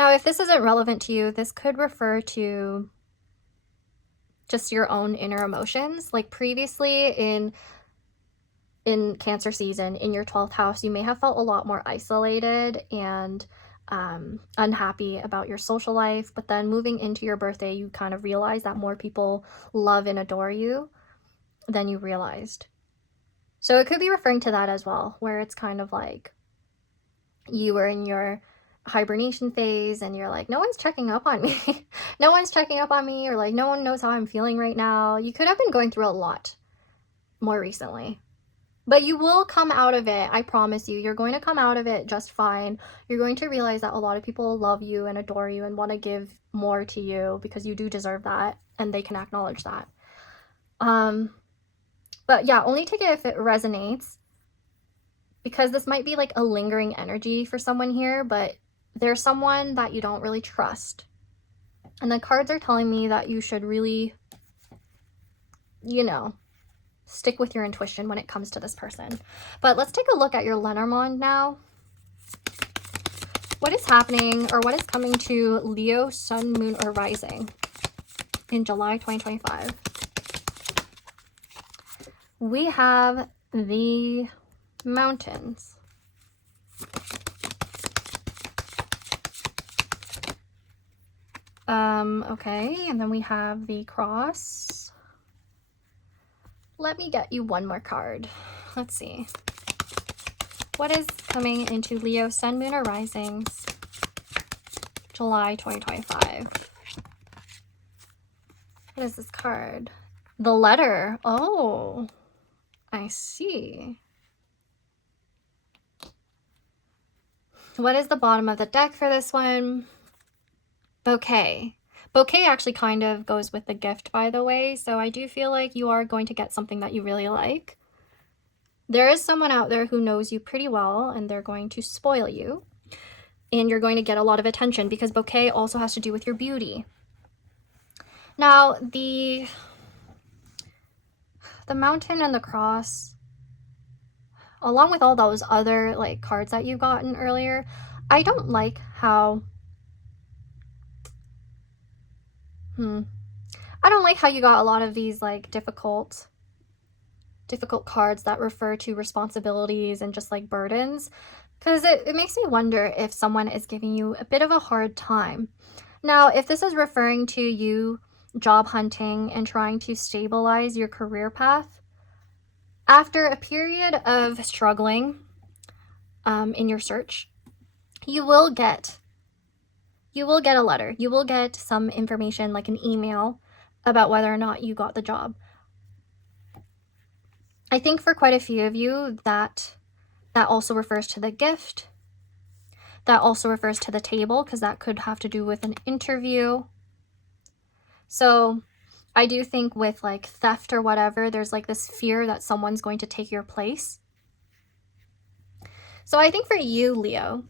Now, if this isn't relevant to you, this could refer to just your own inner emotions. Like previously in Cancer season, in your 12th house, you may have felt a lot more isolated and unhappy about your social life, but then moving into your birthday, you kind of realize that more people love and adore you than you realized. So it could be referring to that as well, where it's kind of like you were in your hibernation phase and you're like, no one's checking up on me. No one's checking up on me, or like no one knows how I'm feeling right now. You could have been going through a lot more recently, but you will come out of it. I promise you, you're going to come out of it just fine. You're going to realize that a lot of people love you and adore you and want to give more to you because you do deserve that, and they can acknowledge that. But yeah, only take it if it resonates, because this might be like a lingering energy for someone here, but there's someone that you don't really trust. And the cards are telling me that you should really, you know, stick with your intuition when it comes to this person. But let's take a look at your Lenormand now. What is happening, or what is coming to Leo, Sun, Moon, or Rising in July 2025? We have the Mountains. Okay, and then we have the Cross. Let me get you one more card. Let's see. What is coming into Leo, Sun, Moon, or Risings, July 2025? What is this card? The Letter. Oh, I see. What is the bottom of the deck for this one? Bouquet. Bouquet actually kind of goes with the gift, by the way, so I do feel like you are going to get something that you really like. There is someone out there who knows you pretty well, and they're going to spoil you, and you're going to get a lot of attention, because bouquet also has to do with your beauty. Now, the Mountain and the Cross, along with all those other like cards that you've gotten earlier, I don't like how I don't like how you got a lot of these like difficult cards that refer to responsibilities and just like burdens, because it makes me wonder if someone is giving you a bit of a hard time. Now, if this is referring to you job hunting and trying to stabilize your career path, after a period of struggling in your search, you will get a letter. You will get some information, like an email, about whether or not you got the job. I think for quite a few of you, that also refers to the gift. That also refers to the table, because that could have to do with an interview. So I do think with like theft or whatever, there's like this fear that someone's going to take your place. So I think for you, Leo,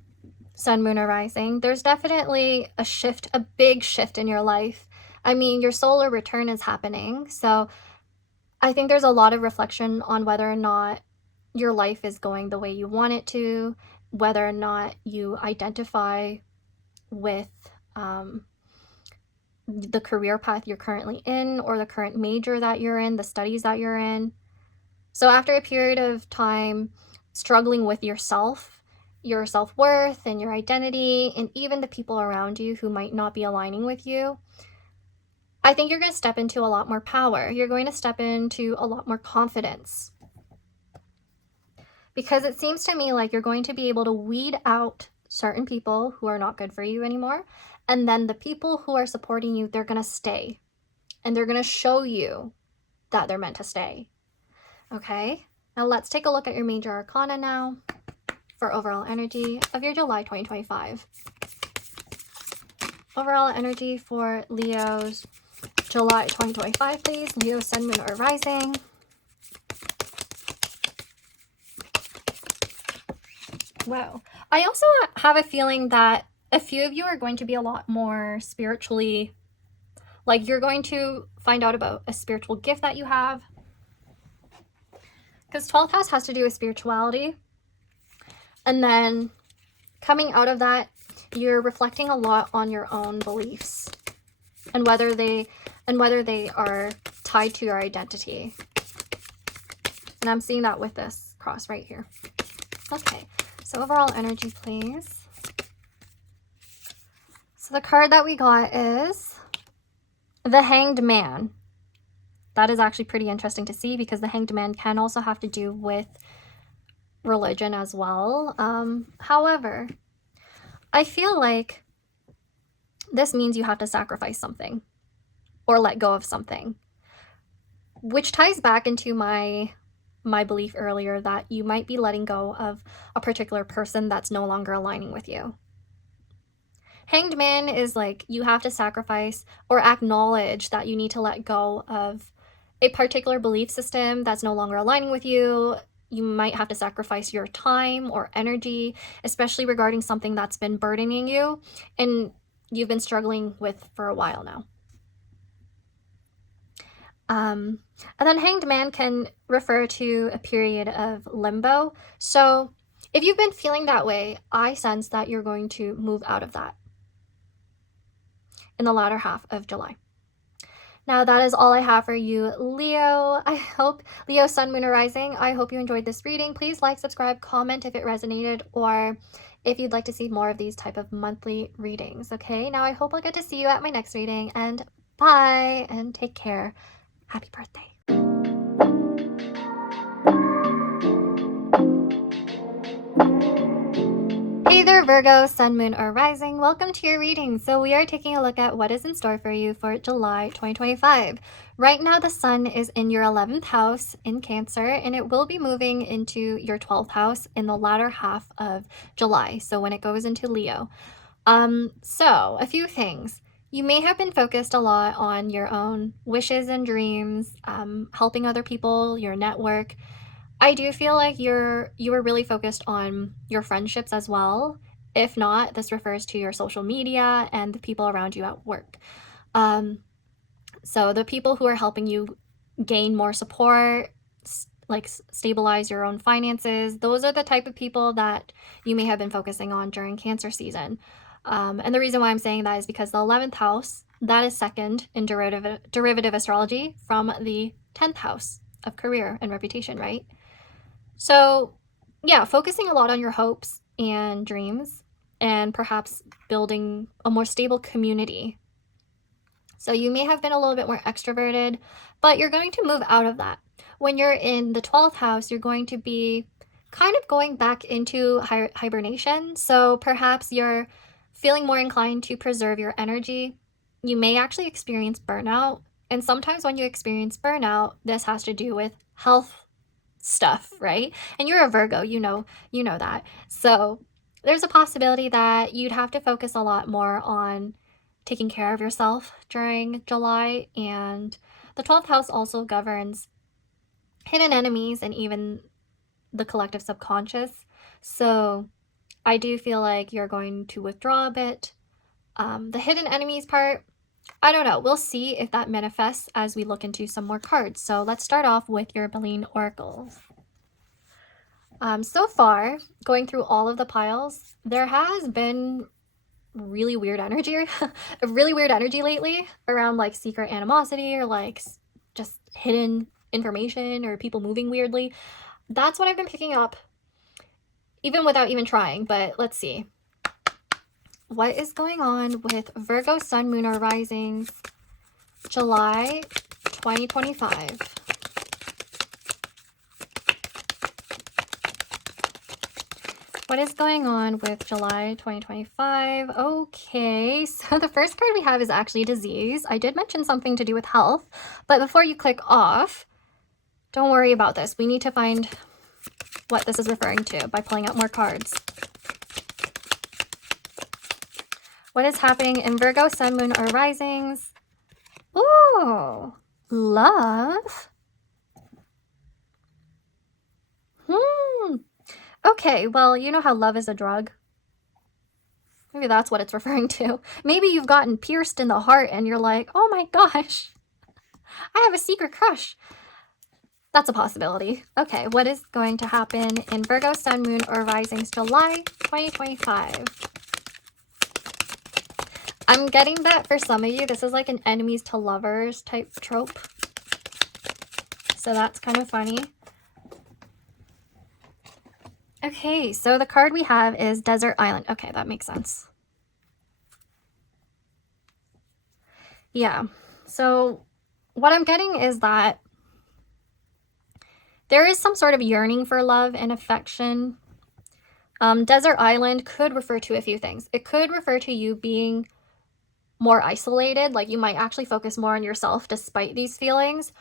Sun, Moon, or Rising, there's definitely a shift, a big shift in your life. I mean, your solar return is happening, so I think there's a lot of reflection on whether or not your life is going the way you want it to, whether or not you identify with the career path you're currently in, or the current major that you're in, the studies that you're in. So after a period of time struggling with yourself, your self-worth and your identity, and even the people around you who might not be aligning with you, I think you're going to step into a lot more power. You're going to step into a lot more confidence, because it seems to me like you're going to be able to weed out certain people who are not good for you anymore, and then the people who are supporting you, they're going to stay, and they're going to show you that they're meant to stay. Okay, now let's take a look at your major arcana now for overall energy of your July 2025. Overall energy for Leo's July 2025, please. Leo, Sun, Moon, or Rising. Wow. I also have a feeling that a few of you are going to be a lot more spiritually, like you're going to find out about a spiritual gift that you have, because 12th house has to do with spirituality. And then coming out of that, you're reflecting a lot on your own beliefs and whether they are tied to your identity. And I'm seeing that with this cross right here. Okay, so overall energy, please. So the card that we got is the Hanged Man. That is actually pretty interesting to see because the Hanged Man can also have to do with religion as well. However, I feel like this means you have to sacrifice something or let go of something, which ties back into my belief earlier that you might be letting go of a particular person that's no longer aligning with you. Hanged Man is like you have to sacrifice or acknowledge that you need to let go of a particular belief system that's no longer aligning with you. You might have to sacrifice your time or energy, especially regarding something that's been burdening you and you've been struggling with for a while now. And then Hanged Man can refer to a period of limbo. So if you've been feeling that way, I sense that you're going to move out of that in the latter half of July. Now that is all I have for you, Leo. I hope, Leo, Sun, Moon, or Rising, I hope you enjoyed this reading. Please like, subscribe, comment if it resonated, or if you'd like to see more of these type of monthly readings, okay? Now I hope I'll get to see you at my next reading, and bye, and take care. Happy birthday. Hey there, Virgo, Sun, Moon, or Rising. Welcome to your reading. So we are taking a look at what is in store for you for July 2025. Right now, the Sun is in your 11th house in Cancer, and it will be moving into your 12th house in the latter half of July. So when it goes into Leo. So a few things. You may have been focused a lot on your own wishes and dreams, helping other people, your network. I do feel like you were really focused on your friendships as well. If not, this refers to your social media and the people around you at work. So the people who are helping you gain more support, like stabilize your own finances, those are the type of people that you may have been focusing on during Cancer season. And the reason why I'm saying that is because the 11th house, that is second in derivative astrology from the 10th house of career and reputation, right? So yeah, focusing a lot on your hopes and dreams and perhaps building a more stable community. So you may have been a little bit more extroverted, but you're going to move out of that. When you're in the 12th house, you're going to be kind of going back into hibernation. So perhaps you're feeling more inclined to preserve your energy. You may actually experience burnout. And sometimes when you experience burnout, this has to do with health stuff, right? And you're a Virgo, you know that. So there's a possibility that you'd have to focus a lot more on taking care of yourself during July. And the 12th house also governs hidden enemies and even the collective subconscious. So I do feel like you're going to withdraw a bit. The hidden enemies part, I don't know. We'll see if that manifests as we look into some more cards. So let's start off with your Beline Oracles. So far, going through all of the piles, there has been really weird energy, lately around like secret animosity or like just hidden information or people moving weirdly. That's what I've been picking up, even without even trying. But let's see. What is going on with Virgo, Sun, Moon, or Risings, July 2025? What is going on with July 2025? Okay, so the first card we have is actually disease. I did mention something to do with health, but before you click off, don't worry about this. We need to find what this is referring to by pulling out more cards. What is happening in Virgo, Sun, Moon, or Risings? Ooh, love. Okay, well, you know how love is a drug? Maybe that's what it's referring to. Maybe you've gotten pierced in the heart and you're like, oh my gosh, I have a secret crush. That's a possibility. Okay, what is going to happen in Virgo, Sun, Moon, or Risings, July 2025? I'm getting that for some of you, this is like an enemies to lovers type trope. So that's kind of funny. Okay, so the card we have is Desert Island. Okay, that makes sense. Yeah, so what I'm getting is that there is some sort of yearning for love and affection. Desert Island could refer to a few things. It could refer to you being more isolated, like you might actually focus more on yourself despite these feelings.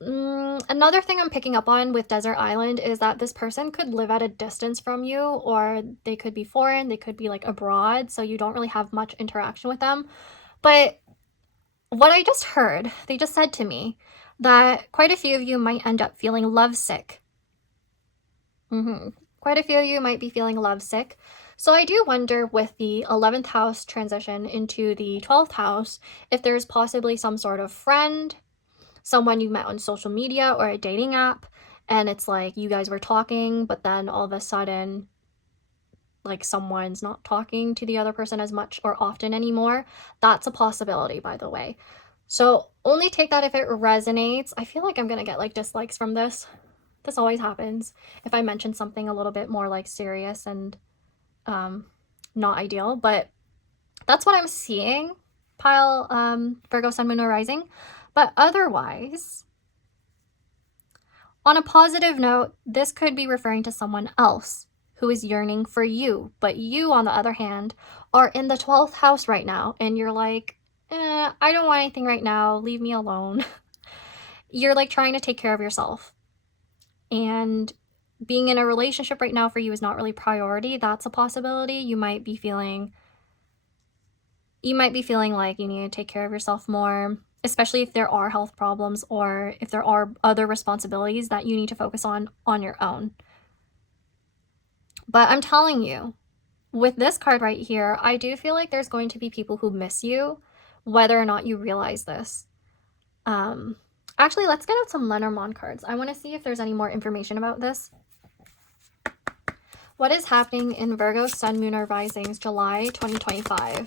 Another thing I'm picking up on with Desert Island is that this person could live at a distance from you, or they could be foreign, they could be like abroad, so you don't really have much interaction with them. But what I just heard, they just said to me that quite a few of you might end up feeling lovesick. Quite a few of you might be feeling lovesick. So I do wonder with the 11th house transition into the 12th house, if there's possibly some sort of friend, someone you met on social media or a dating app, and it's like you guys were talking, but then all of a sudden, like someone's not talking to the other person as much or often anymore. That's a possibility, by the way. So only take that if it resonates. I feel like I'm gonna get like dislikes from this. This always happens if I mention something a little bit more like serious and not ideal, but that's what I'm seeing. Virgo, Sun, Moon, or Rising. But otherwise, on a positive note, this could be referring to someone else who is yearning for you. But you, on the other hand, are in the 12th house right now, and you're like, I don't want anything right now. Leave me alone. You're like trying to take care of yourself. And being in a relationship right now for you is not really priority. That's a possibility. You might be feeling like you need to take care of yourself more, especially if there are health problems or if there are other responsibilities that you need to focus on your own. But I'm telling you, with this card right here, I do feel like there's going to be people who miss you, whether or not you realize this. Actually, let's get out some Lenormand cards. I want to see if there's any more information about this. What is happening in Virgo, Sun, Moon, or Risings, July 2025?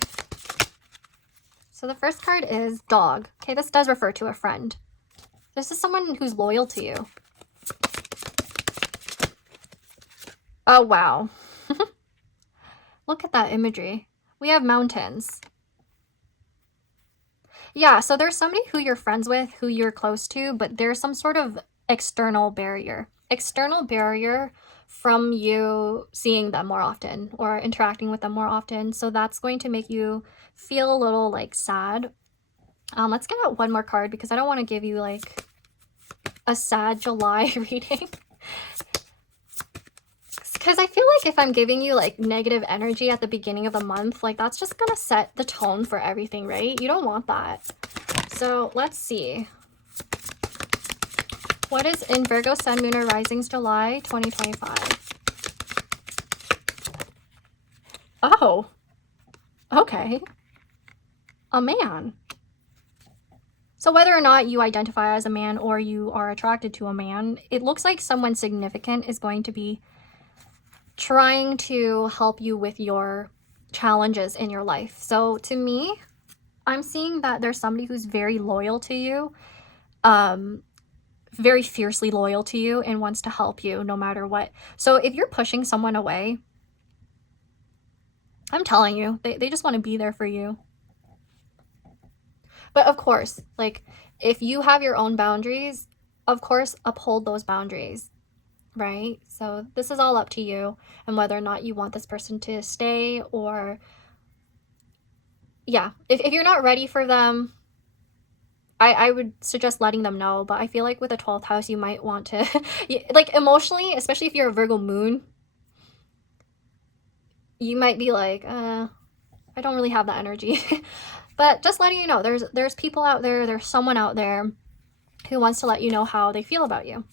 So the first card is Dog. Okay, this does refer to a friend. This is someone who's loyal to you. Oh, wow. Look at that imagery. We have mountains. Yeah, so there's somebody who you're friends with, who you're close to, but there's some sort of external barrier. External barrier from you seeing them more often or interacting with them more often. So that's going to make you feel a little like sad. Let's get out one more card because I don't want to give you like a sad July reading. Because I feel like if I'm giving you like negative energy at the beginning of the month, like that's just gonna set the tone for everything, right? You don't want that. So let's see. What is in Virgo, Sun, Moon, or Risings, July 2025? Oh, okay. A man. So whether or not you identify as a man or you are attracted to a man, it looks like someone significant is going to be trying to help you with your challenges in your life. So to me, I'm seeing that there's somebody who's very loyal to you, very fiercely loyal to you and wants to help you no matter what. So if you're pushing someone away, I'm telling you, they just want to be there for you. But of course, like if you have your own boundaries, of course, uphold those boundaries. Right? So this is all up to you and whether or not you want this person to stay or yeah, if you're not ready for them, I would suggest letting them know. But I feel like with a 12th house, you might want to like emotionally, especially if you're a Virgo moon, you might be like, I don't really have that energy. But just letting you know, there's people out there, there's someone out there who wants to let you know how they feel about you.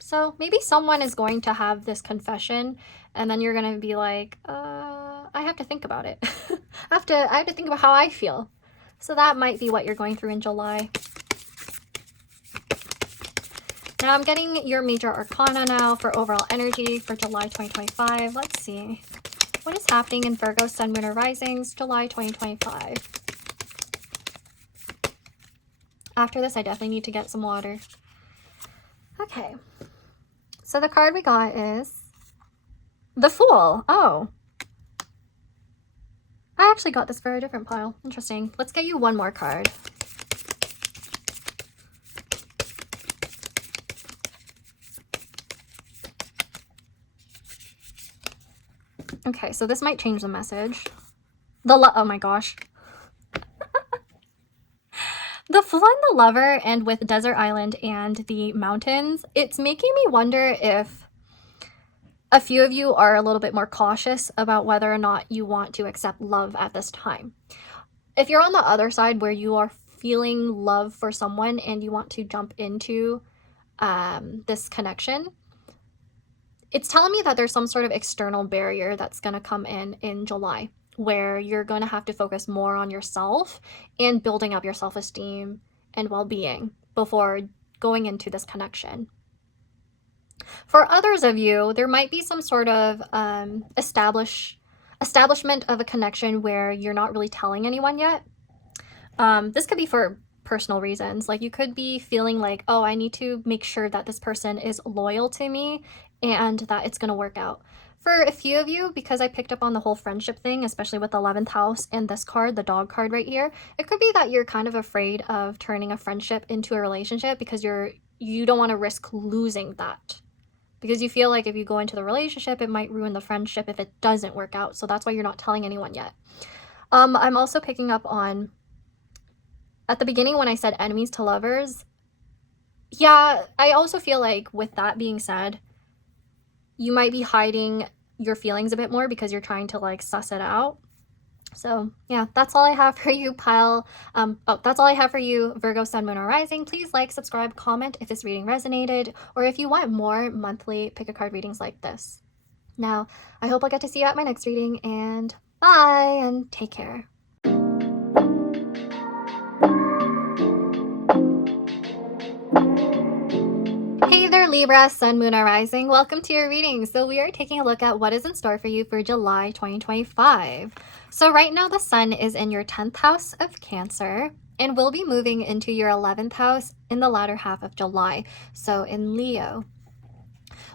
So maybe someone is going to have this confession and then you're going to be like, I have to think about it. I have to think about how I feel. So that might be what you're going through in July. Now I'm getting your major arcana now for overall energy for July 2025. Let's see. What is happening in Virgo, Sun, Moon, or Risings, July 2025? After this, I definitely need to get some water. Okay. So the card we got is the Fool. Oh. I actually got this for a different pile. Interesting. Let's get you one more card. Okay, so this might change the message. Oh my gosh. The Fool and the Lover, and with Desert Island and the mountains, it's making me wonder if a few of you are a little bit more cautious about whether or not you want to accept love at this time. If you're on the other side where you are feeling love for someone and you want to jump into this connection, it's telling me that there's some sort of external barrier that's going to come in July, where you're going to have to focus more on yourself and building up your self-esteem and well-being before going into this connection. For others of you, there might be some sort of establishment of a connection where you're not really telling anyone yet. This could be for personal reasons. Like, you could be feeling like, oh, I need to make sure that this person is loyal to me and that it's going to work out. For a few of you, because I picked up on the whole friendship thing, especially with the 11th house and this card, the dog card right here, it could be that you're kind of afraid of turning a friendship into a relationship because you don't want to risk losing that. Because you feel like if you go into the relationship, it might ruin the friendship if it doesn't work out. So that's why you're not telling anyone yet. I'm also picking up on, at the beginning when I said enemies to lovers, yeah, I also feel like with that being said, you might be hiding your feelings a bit more because you're trying to like suss it out. So yeah, that's all I have for you, that's all I have for you, Virgo, Sun, Moon, or Rising. Please like, subscribe, comment if this reading resonated, or if you want more monthly pick a card readings like this. Now, I hope I'll get to see you at my next reading, and bye, and take care. Hey there, Libra, Sun, Moon, or Rising. Welcome to your reading. So we are taking a look at what is in store for you for July 2025. So right now the Sun is in your 10th house of Cancer and will be moving into your 11th house in the latter half of July, so in Leo.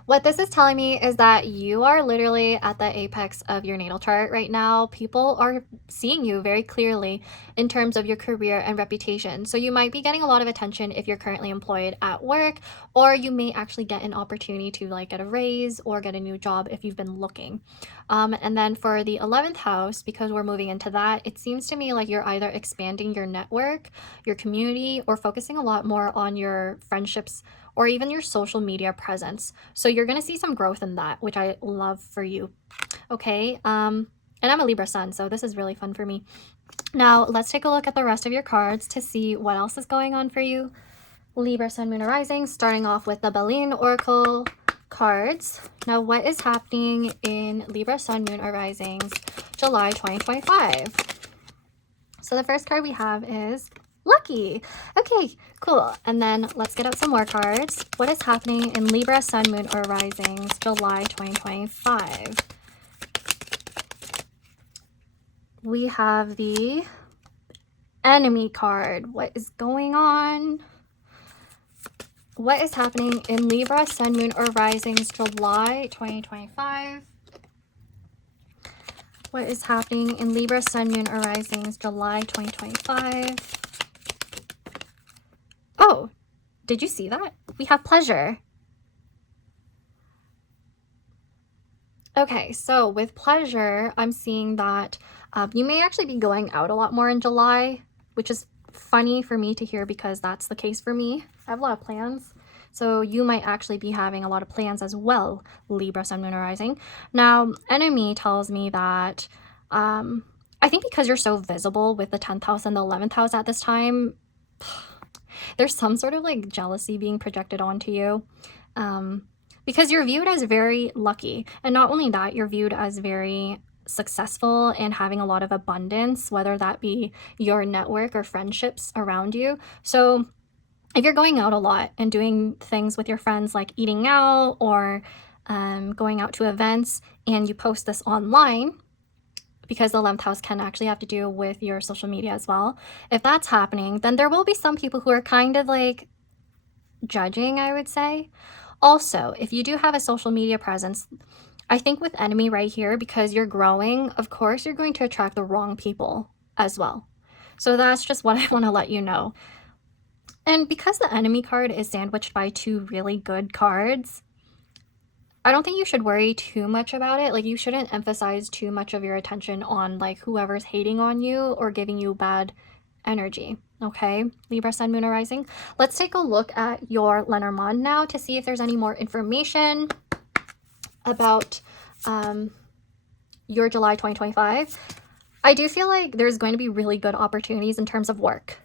What this is telling me is that you are literally at the apex of your natal chart right now. People are seeing you very clearly in terms of your career and reputation. So you might be getting a lot of attention if you're currently employed at work, or you may actually get an opportunity to like get a raise or get a new job if you've been looking. And then for the 11th house, because we're moving into that, it seems to me like you're either expanding your network, your community, or focusing a lot more on your friendships or even your social media presence. So you're going to see some growth in that, which I love for you. Okay. And I'm a Libra sun, so this is really fun for me. Now let's take a look at the rest of your cards to see what else is going on for you. Libra, Sun, Moon, or Rising, starting off with the Baleen Oracle cards. Now, what is happening in Libra, Sun, Moon, or Risings, July 2025? So the first card we have is Lucky. Okay, cool. And then let's get out some more cards. What is happening in Libra, Sun, Moon, or Risings, July 2025? We have the Enemy card. What is going on? What is happening in Libra, Sun, Moon, or Risings, July 2025? What is happening in Libra, Sun, Moon, or Risings, July 2025? Oh, did you see that? We have Pleasure. Okay, so with Pleasure, I'm seeing that you may actually be going out a lot more in July, which is funny for me to hear because that's the case for me. I have a lot of plans. So you might actually be having a lot of plans as well, Libra, Sun, Moon, or Rising. Now, Enemy tells me that I think because you're so visible with the 10th house and the 11th house at this time, there's some sort of like jealousy being projected onto you. Because you're viewed as very lucky. And not only that, you're viewed as very successful and having a lot of abundance, whether that be your network or friendships around you. So if you're going out a lot and doing things with your friends like eating out or going out to events, and you post this online, because the 11th house can actually have to do with your social media as well. If that's happening, then there will be some people who are kind of like judging, I would say. Also, if you do have a social media presence, I think with enemy right here, because you're growing, of course, you're going to attract the wrong people as well. So that's just what I want to let you know. And because the enemy card is sandwiched by two really good cards, I don't think you should worry too much about it. Like, you shouldn't emphasize too much of your attention on like whoever's hating on you or giving you bad energy. Okay, Libra, Sun, Moon, or Rising. Let's take a look at your Lenormand now to see if there's any more information about your July 2025. I do feel like there's going to be really good opportunities in terms of work,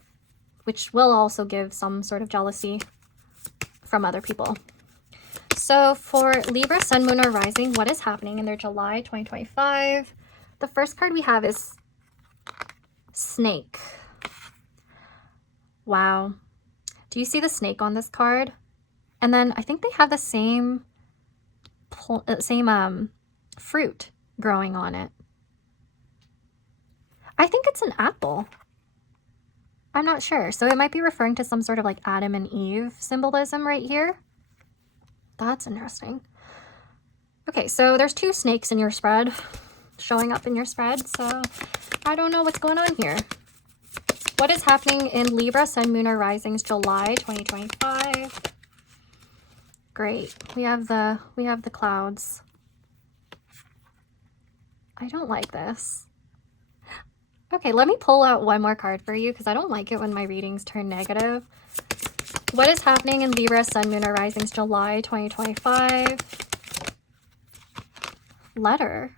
which will also give some sort of jealousy from other people. So for Libra, Sun, Moon, or Rising, what is happening in their July 2025? The first card we have is Snake. Wow. Do you see the snake on this card? And then I think they have the same fruit growing on it. I think it's an apple. I'm not sure. So it might be referring to some sort of like Adam and Eve symbolism right here. That's interesting. Okay, so there's two snakes in your spread, showing up in your spread. So I don't know what's going on here. What is happening in Libra, Sun, Moon, or Rising's July 2025? Great. We have the clouds. I don't like this. Okay, let me pull out one more card for you because I don't like it when my readings turn negative. What is happening in Libra, Sun, Moon, or Rising's July 2025? Letter.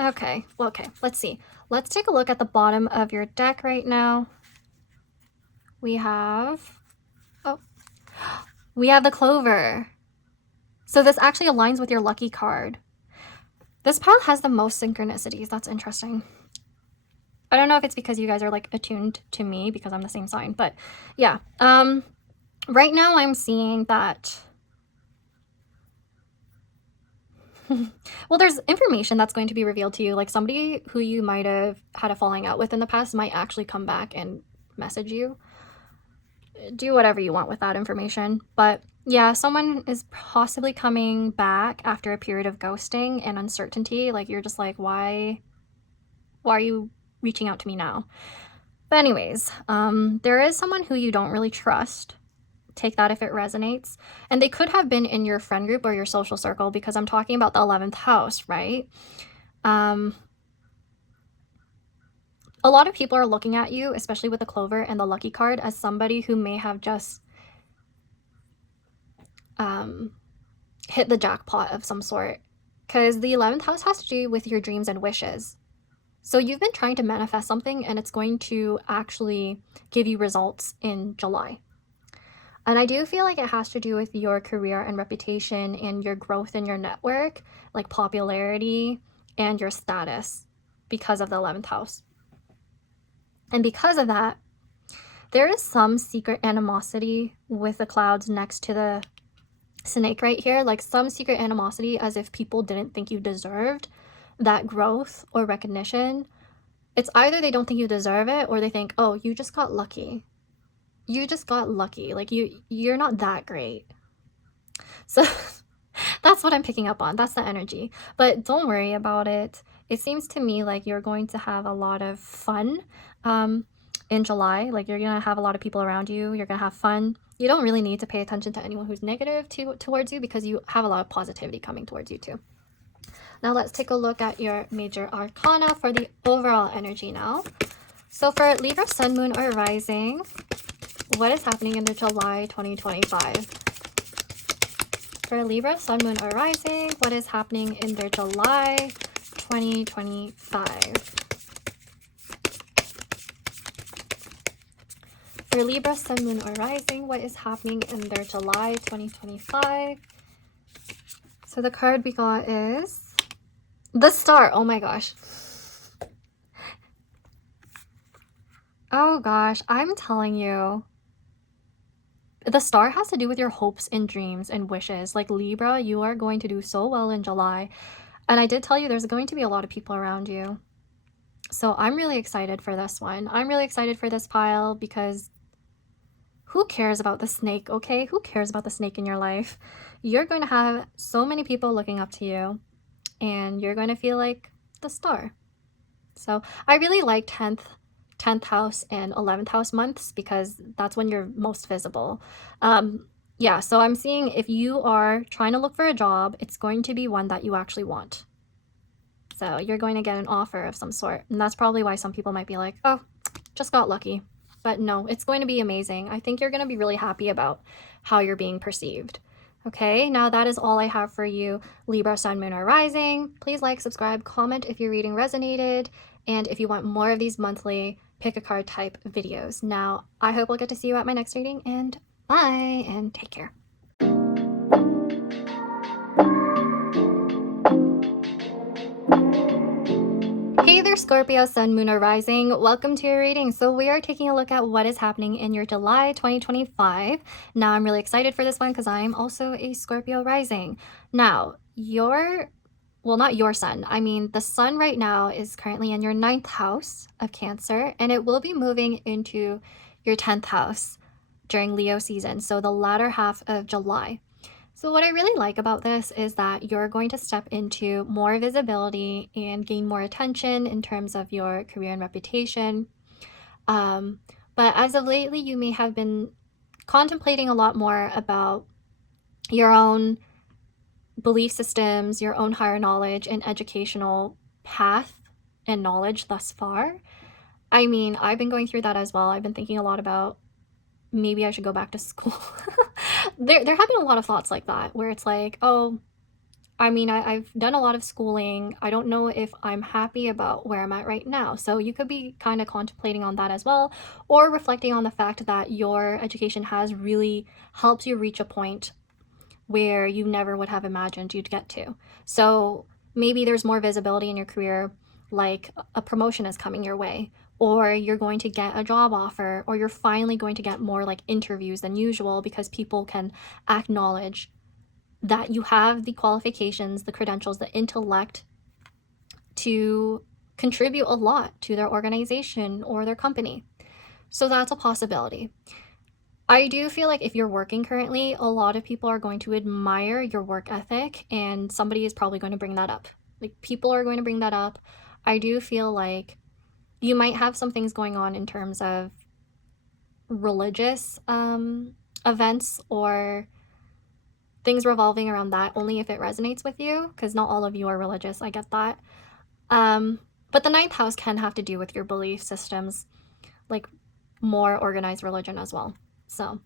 Okay, well, okay, let's see. Let's take a look at the bottom of your deck right now. We have, we have the clover. So this actually aligns with your lucky card. This pile has the most synchronicities. That's interesting. I don't know if it's because you guys are like attuned to me because I'm the same sign, but yeah. Right now I'm seeing that well, there's information that's going to be revealed to you. Like somebody who you might have had a falling out with in the past might actually come back and message you. Do whatever you want with that information. But yeah, someone is possibly coming back after a period of ghosting and uncertainty. Like you're just like, why are you reaching out to me now? But anyways, there is someone who you don't really trust. Take that if it resonates. And they could have been in your friend group or your social circle because I'm talking about the 11th house, right? A lot of people are looking at you, especially with the clover and the lucky card, as somebody who may have just hit the jackpot of some sort. Because the 11th house has to do with your dreams and wishes. So you've been trying to manifest something and it's going to actually give you results in July. And I do feel like it has to do with your career and reputation and your growth in your network, like popularity and your status because of the 11th house. And because of that, there is some secret animosity with the clouds next to the snake right here, like some secret animosity as if people didn't think you deserved that growth or recognition. It's either they don't think you deserve it or they think, oh, you just got lucky. You just got lucky. Like you're not that great. So that's what I'm picking up on. That's the energy. But don't worry about it. It seems to me like you're going to have a lot of fun in July. Like you're going to have a lot of people around you. You're going to have fun. You don't really need to pay attention to anyone who's negative towards you because you have a lot of positivity coming towards you too. Now let's take a look at your major arcana for the overall energy now. So for Libra, Sun, Moon, or Rising, what is happening in the July 2025? For Libra, Sun, Moon, or Rising, what is happening in their July 2025? For Libra, Sun, Moon, or Rising, what is happening in their July 2025? So the card we got is the Star. Oh my gosh. Oh gosh, I'm telling you. The star has to do with your hopes and dreams and wishes. Like Libra, you are going to do so well in July. And I did tell you there's going to be a lot of people around you. So I'm really excited for this one. I'm really excited for this pile because who cares about the snake, okay? Who cares about the snake in your life? You're going to have so many people looking up to you and you're going to feel like the star. So I really like 10th house and 11th house months because that's when you're most visible. Yeah, so I'm seeing if you are trying to look for a job, it's going to be one that you actually want. So you're going to get an offer of some sort. And that's probably why some people might be like, oh, just got lucky. But no, it's going to be amazing. I think you're going to be really happy about how you're being perceived. Okay, now that is all I have for you, Libra, Sun, Moon, or Rising. Please like, subscribe, comment if your reading resonated, and if you want more of these monthly pick a card type videos. Now, I hope I'll get to see you at my next reading, and bye, and take care. Hey there, Scorpio, Sun, Moon, or Rising. Welcome to your reading. So we are taking a look at what is happening in your July 2025. Now, I'm really excited for this one because I'm also a Scorpio rising. Now, not your sun. I mean, the sun right now is currently in your 9th house of Cancer, and it will be moving into your 10th house during Leo season, so the latter half of July. So what I really like about this is that you're going to step into more visibility and gain more attention in terms of your career and reputation. But as of lately, you may have been contemplating a lot more about your own belief systems, your own higher knowledge and educational path and knowledge thus far. I mean, I've been going through that as well. I've been thinking a lot about maybe I should go back to school. there have been a lot of thoughts like that where it's like, oh, I mean, I've done a lot of schooling. I don't know if I'm happy about where I'm at right now. So you could be kind of contemplating on that as well, or reflecting on the fact that your education has really helped you reach a point where you never would have imagined you'd get to. So maybe there's more visibility in your career, like a promotion is coming your way, or you're going to get a job offer, or you're finally going to get more like interviews than usual because people can acknowledge that you have the qualifications, the credentials, the intellect to contribute a lot to their organization or their company. So that's a possibility. I do feel like if you're working currently, a lot of people are going to admire your work ethic, and somebody is probably going to bring that up. Like, people are going to bring that up. I do feel like you might have some things going on in terms of religious events or things revolving around that, only if it resonates with you, because not all of you are religious. I get that. But the 9th house can have to do with your belief systems, like more organized religion as well. So,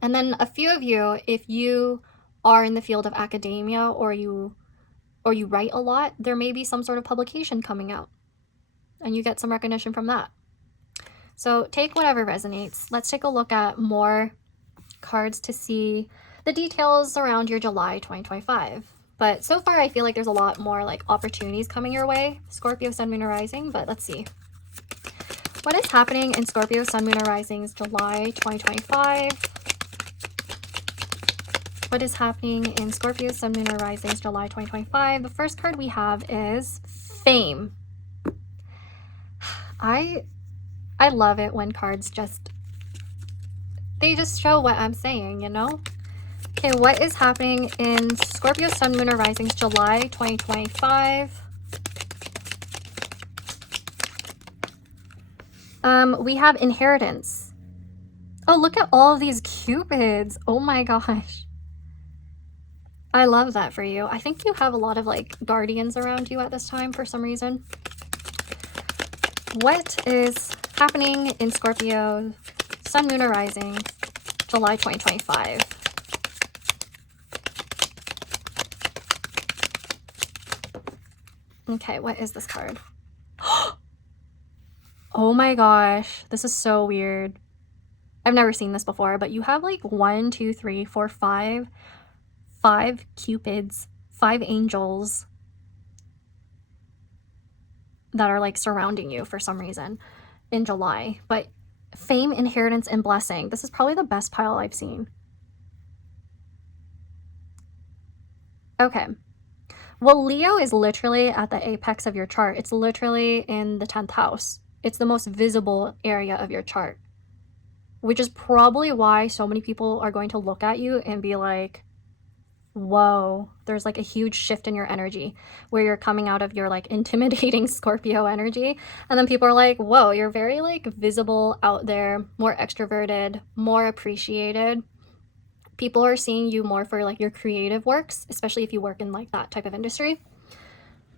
and then a few of you, if you are in the field of academia or you write a lot, there may be some sort of publication coming out and you get some recognition from that. So take whatever resonates. Let's take a look at more cards to see the details around your July 2025. But so far, I feel like there's a lot more like opportunities coming your way, Scorpio, Sun, Moon, or Rising. But let's see. What is happening in Scorpio, Sun, Moon, or Rising's July 2025? What is happening in Scorpio, Sun, Moon, or Rising's July 2025? The first card we have is Fame. I love it when cards they just show what I'm saying, you know? Okay, what is happening in Scorpio, Sun, Moon, or Rising's July 2025? We have Inheritance. Oh, look at all of these Cupids. Oh my gosh. I love that for you. I think you have a lot of like guardians around you at this time for some reason. What is happening in Scorpio, Sun, Moon, or Rising, July 2025? Okay, what is this card? Oh my gosh, this is so weird. I've never seen this before, but you have like 1, 2, 3, 4, 5 Cupids, 5 angels that are like surrounding you for some reason in July. But Fame, inheritance, and blessing. This is probably the best pile I've seen. Okay. Well, Leo is literally at the apex of your chart. It's literally in the 10th house. It's the most visible area of your chart, which is probably why so many people are going to look at you and be like, whoa, there's like a huge shift in your energy where you're coming out of your like intimidating Scorpio energy. And then people are like, whoa, you're very like visible out there, more extroverted, more appreciated. People are seeing you more for like your creative works, especially if you work in like that type of industry.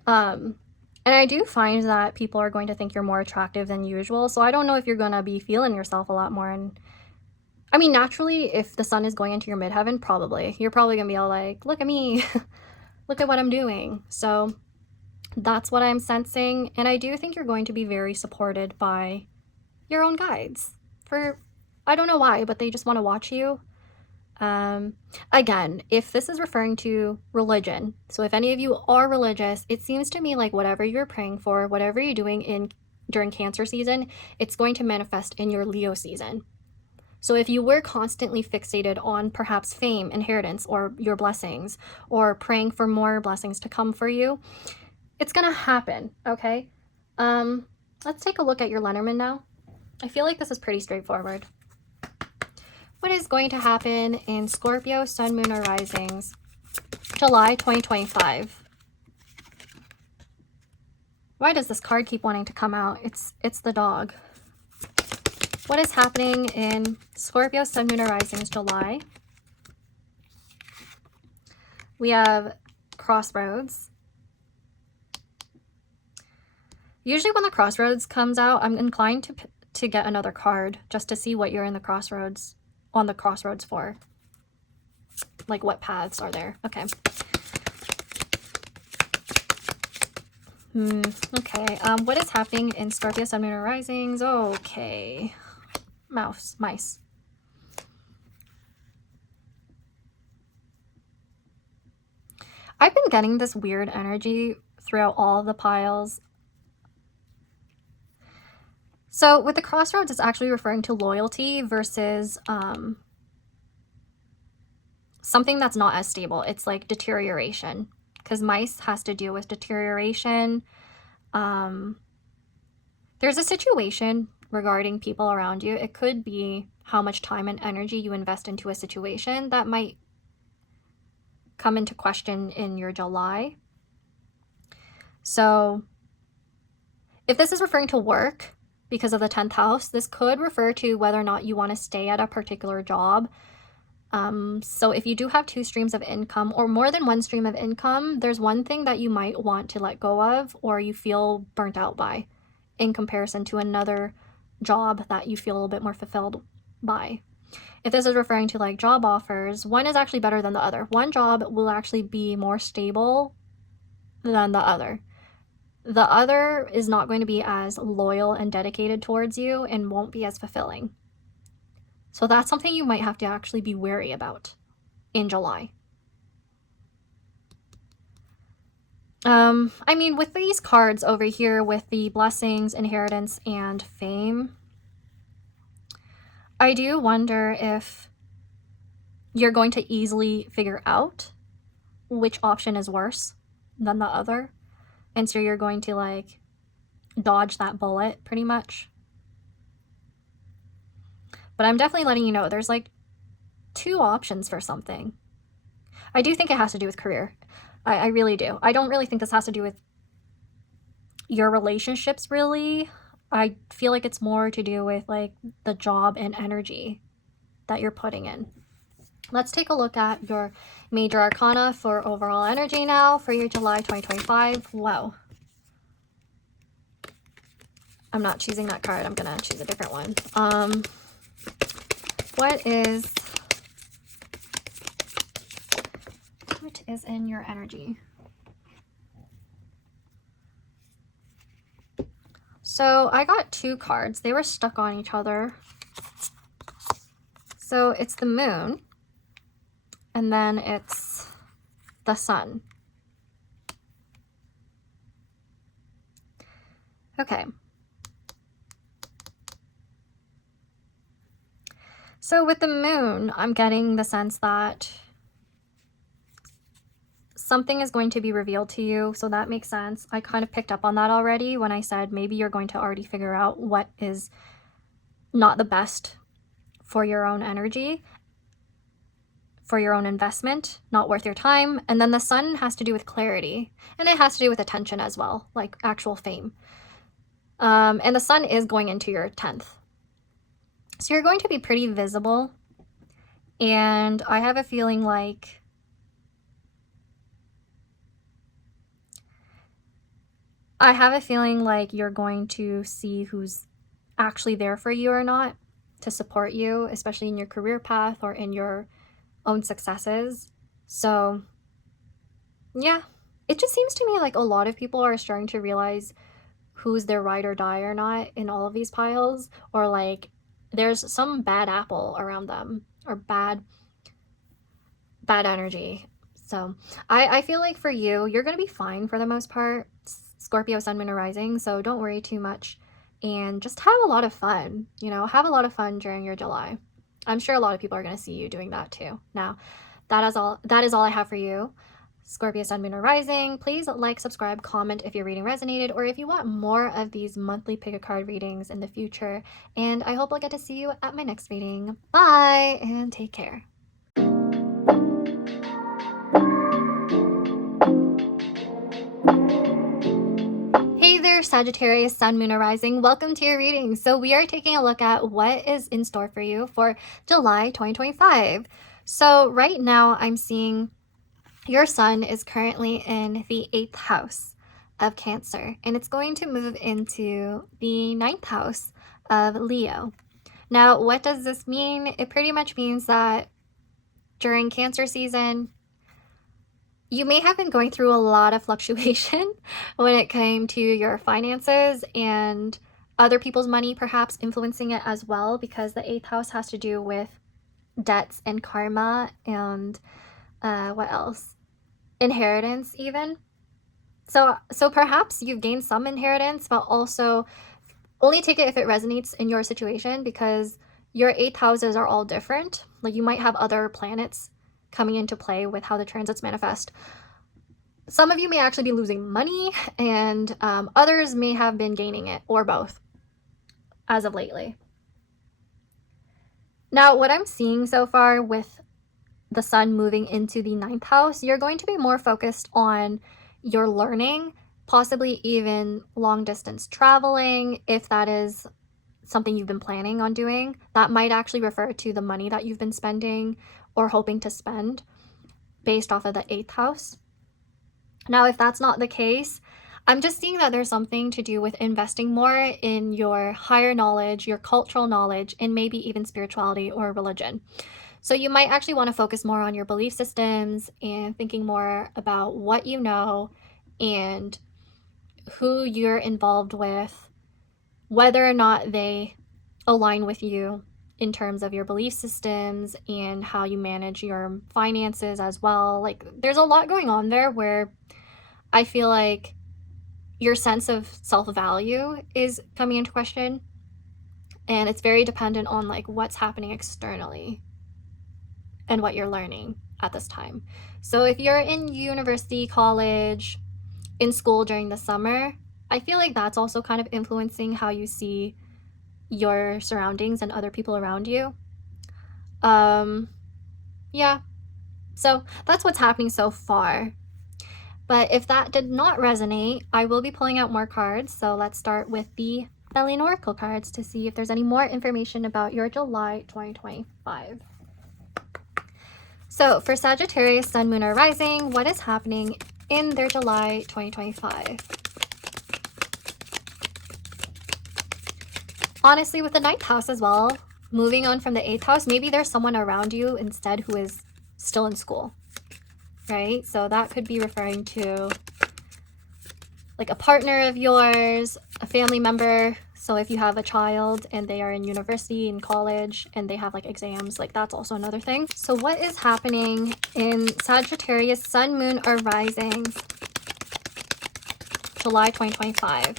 And I do find that people are going to think you're more attractive than usual. So I don't know if you're going to be feeling yourself a lot more. And I mean, naturally, if the sun is going into your midheaven, probably. You're probably going to be all like, look at me. Look at what I'm doing. So that's what I'm sensing. And I do think you're going to be very supported by your own guides. I don't know why, but they just want to watch you. Again, if this is referring to religion, so if any of you are religious, it seems to me like whatever you're praying for, whatever you're doing during Cancer season, it's going to manifest in your Leo season. So if you were constantly fixated on perhaps fame, inheritance, or your blessings, or praying for more blessings to come for you, it's gonna happen, okay? Let's take a look at your Lenormand now. I feel like this is pretty straightforward. What is going to happen in Scorpio, Sun, Moon, or Risings, July 2025? Why does this card keep wanting to come out? It's the dog. What is happening in Scorpio, Sun, Moon, or Risings, July? We have Crossroads. Usually when the Crossroads comes out, I'm inclined to get another card just to see what you're in the crossroads, on the crossroads for. Like what paths are there. Okay. Okay. What is happening in Scorpio, Sun, Moon, or Risings? Okay. Mice. I've been getting this weird energy throughout all of the piles. So with the crossroads, it's actually referring to loyalty versus something that's not as stable. It's like deterioration, because mice has to deal with deterioration. There's a situation regarding people around you. It could be how much time and energy you invest into a situation that might come into question in your July. So if this is referring to work, because of the 10th house, this could refer to whether or not you want to stay at a particular job. So if you do have 2 streams of income or more than 1 stream of income, there's one thing that you might want to let go of or you feel burnt out by in comparison to another job that you feel a little bit more fulfilled by. If this is referring to like job offers, one is actually better than the other. One job will actually be more stable than the other. The other is not going to be as loyal and dedicated towards you and won't be as fulfilling. So that's something you might have to actually be wary about in July. I mean, with these cards over here with the blessings, inheritance, and fame, I do wonder if you're going to easily figure out which option is worse than the other. And so you're going to like dodge that bullet pretty much. But I'm definitely letting you know there's like 2 options for something. I do think it has to do with career. I really do. I don't really think this has to do with your relationships really. I feel like it's more to do with like the job and energy that you're putting in. Let's take a look at your major arcana for overall energy now for your July 2025. Wow. I'm not choosing that card. I'm going to choose a different one. What is in your energy? So I got 2 cards. They were stuck on each other. So it's the moon, and then it's the sun. Okay. So with the moon, I'm getting the sense that something is going to be revealed to you. So that makes sense. I kind of picked up on that already when I said maybe you're going to already figure out what is not the best for your own energy, for your own investment, not worth your time. And then the sun has to do with clarity, and it has to do with attention as well, like actual fame. And the sun is going into your 10th. So you're going to be pretty visible. And I have a feeling like you're going to see who's actually there for you or not to support you, especially in your career path or in your own successes. So yeah, it just seems to me like a lot of people are starting to realize who's their ride or die or not in all of these piles, or like there's some bad apple around them, or bad energy. So I feel like for you, you're going to be fine for the most part. Scorpio, sun, moon, or rising. So don't worry too much and just have a lot of fun, have a lot of fun during your July. I'm sure a lot of people are going to see you doing that too. Now, that is all I have for you. Scorpio, sun, moon, or rising. Please like, subscribe, comment if your reading resonated, or if you want more of these monthly Pickacard readings in the future. And I hope I'll get to see you at my next reading. Bye, and take care. Hey there, Sagittarius, sun, moon, or rising. Welcome to your reading. So we are taking a look at what is in store for you for July 2025. So right now I'm seeing your sun is currently in the 8th house of Cancer, and it's going to move into the 9th house of Leo. Now, what does this mean? It pretty much means that during Cancer season, you may have been going through a lot of fluctuation when it came to your finances and other people's money perhaps influencing it as well, because the 8th house has to do with debts and karma and what else? Inheritance even. So perhaps you've gained some inheritance, but also only take it if it resonates in your situation, because your 8th houses are all different. Like you might have other planets coming into play with how the transits manifest. Some of you may actually be losing money, and others may have been gaining it, or both, as of lately. Now, what I'm seeing so far with the sun moving into the 9th house, you're going to be more focused on your learning, possibly even long distance traveling, if that is something you've been planning on doing. That might actually refer to the money that you've been spending or hoping to spend based off of the 8th house. Now, if that's not the case, I'm just seeing that there's something to do with investing more in your higher knowledge, your cultural knowledge, and maybe even spirituality or religion. So you might actually want to focus more on your belief systems and thinking more about what you know and who you're involved with, whether or not they align with you in terms of your belief systems and how you manage your finances as well. Like there's a lot going on there where I feel like your sense of self-value is coming into question, and it's very dependent on like what's happening externally and what you're learning at this time. So if you're in university, college, in school during the summer, I feel like that's also kind of influencing how you see your surroundings and other people around you. Yeah, so that's what's happening so far. But if that did not resonate, I will be pulling out more cards. So let's start with the Bellion Oracle cards to see if there's any more information about your July 2025. So for Sagittarius, sun, moon, or rising, what is happening in their July 2025? Honestly, with the 9th house as well, moving on from the 8th house, maybe there's someone around you instead who is still in school, right? So that could be referring to like a partner of yours, a family member. So if you have a child and they are in university and college and they have like exams, like that's also another thing. So what is happening in Sagittarius, sun, moon, or rising, July 2025?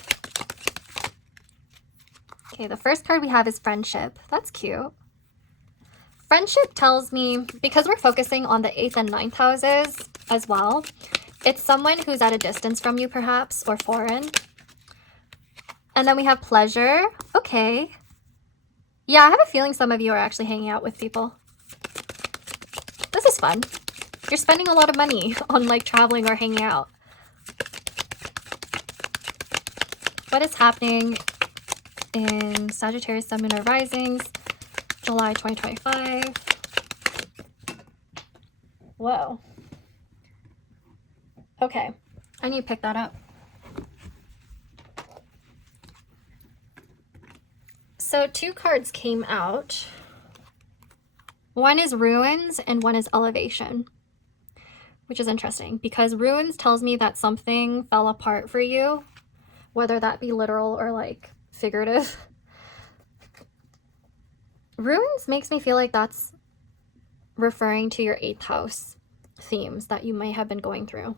Okay, the first card we have is friendship. That's cute. Friendship tells me, because we're focusing on the 8th and 9th houses as well, it's someone who's at a distance from you perhaps, or foreign. And then we have pleasure. Okay. Yeah, I have a feeling some of you are actually hanging out with people. This is fun. You're spending a lot of money on like traveling or hanging out. What is happening in Sagittarius, Sun, Moon, or Risings, July 2025? Whoa. Okay, I need to pick that up. So 2 cards came out. One is ruins and one is elevation, which is interesting because ruins tells me that something fell apart for you, whether that be literal or like figurative. Ruins makes me feel like that's referring to your 8th house themes that you might have been going through.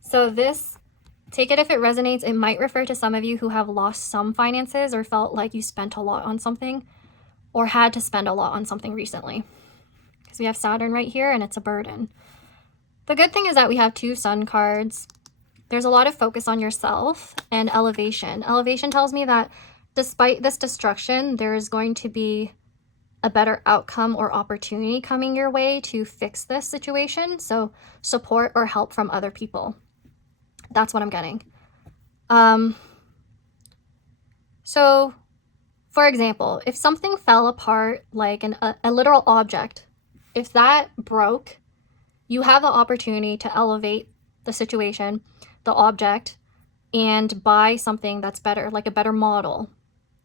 So this, take it if it resonates, it might refer to some of you who have lost some finances or felt like you spent a lot on something or had to spend a lot on something recently. Because we have Saturn right here and it's a burden. The good thing is that we have 2 sun cards. There's a lot of focus on yourself and elevation. Elevation tells me that despite this destruction, there is going to be a better outcome or opportunity coming your way to fix this situation. So support or help from other people. That's what I'm getting. So for example, if something fell apart, like a literal object, if that broke, you have the opportunity to elevate the situation, the object, and buy something that's better, like a better model.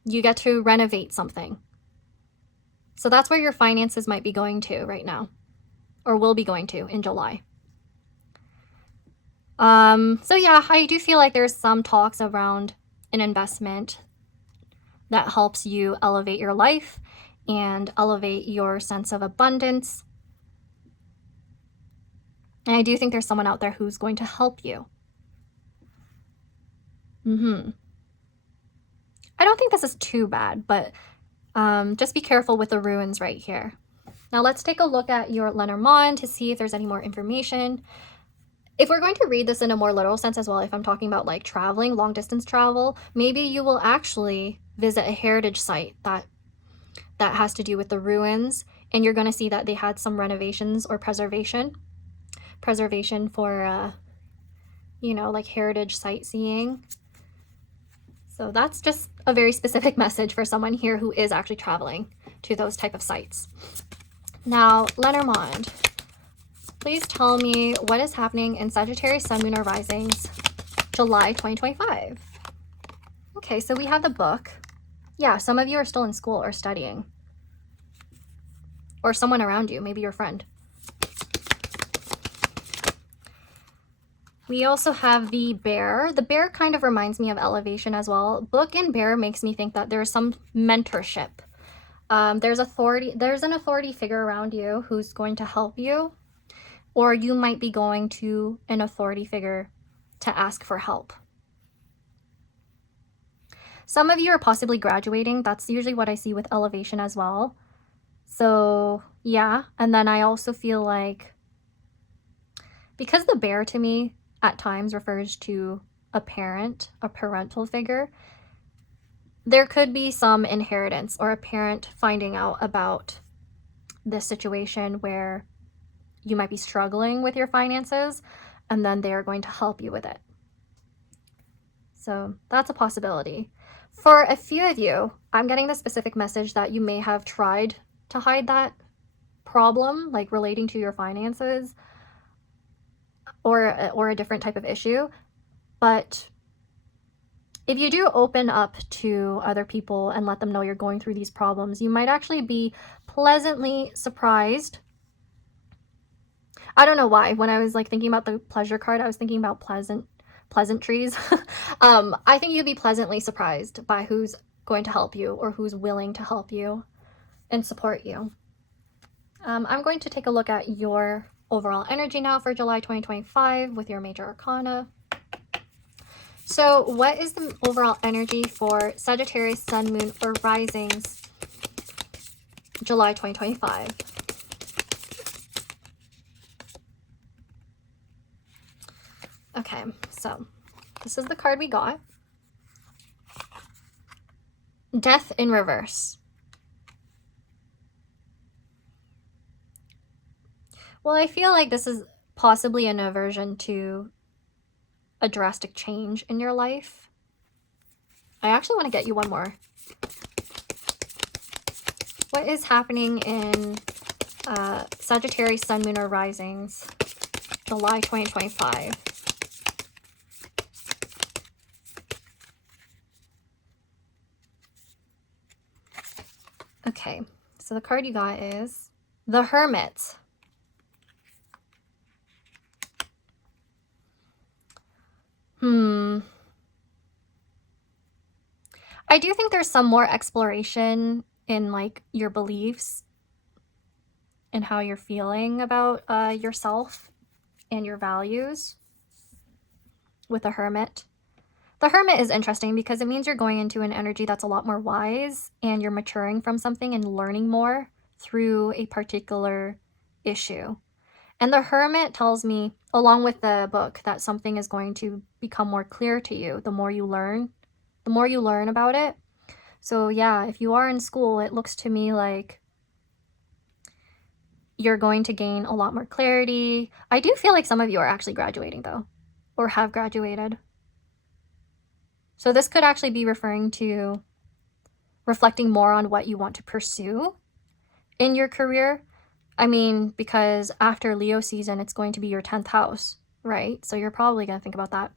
You get to renovate something. So that's where your finances might be going to right now, or will be going to in July. So yeah, I do feel like there's some talks around an investment that helps you elevate your life and elevate your sense of abundance. And I do think there's someone out there who's going to help you. I don't think this is too bad, but just be careful with the ruins right here. Now let's take a look at your Lenormand to see if there's any more information. If we're going to read this in a more literal sense as well, if I'm talking about like traveling, long distance travel, maybe you will actually visit a heritage site that has to do with the ruins, and you're going to see that they had some renovations or preservation for, you know, like heritage sightseeing. So that's just a very specific message for someone here who is actually traveling to those type of sites. Now, Lenormand, please tell me what is happening in Sagittarius, Sun, Moon, or Risings, July 2025. Okay, so we have the book. Yeah, some of you are still in school or studying. Or someone around you, maybe your friend. We also have the bear. The bear kind of reminds me of elevation as well. Book and bear makes me think that there's some mentorship. There's an authority figure around you who's going to help you, or you might be going to an authority figure to ask for help. Some of you are possibly graduating. That's usually what I see with elevation as well. So yeah, and then I also feel like, because the bear to me at times refers to a parent, a parental figure, there could be some inheritance or a parent finding out about this situation where you might be struggling with your finances, and then they are going to help you with it. So that's a possibility. For a few of you, I'm getting the specific message that you may have tried to hide that problem, like relating to your finances, or a different type of issue. But if you do open up to other people and let them know you're going through these problems, you might actually be pleasantly surprised. I don't know why. When I was like thinking about the pleasure card, I was thinking about pleasantries. I think you'd be pleasantly surprised by who's going to help you or who's willing to help you and support you. I'm going to take a look at your overall energy now for July 2025 with your major arcana. So what is the overall energy for Sagittarius, Sun, Moon, or Risings July 2025. Okay, so this is the card we got. Death in reverse. Well, I feel like this is possibly an aversion to a drastic change in your life. I actually want to get you one more. What is happening in Sagittarius, Sun, Moon, or Risings, July 2025? Okay, so the card you got is the Hermit. I do think there's some more exploration in like your beliefs and how you're feeling about yourself and your values with the Hermit. The Hermit is interesting because it means you're going into an energy that's a lot more wise and you're maturing from something and learning more through a particular issue. And the Hermit tells me, along with the book, that something is going to become more clear to you the more you learn about it. So yeah, if you are in school, it looks to me like you're going to gain a lot more clarity. I do feel like some of you are actually graduating though, or have graduated. So this could actually be referring to reflecting more on what you want to pursue in your career. I mean, because after Leo season, it's going to be your 10th house, right? So you're probably going to think about that.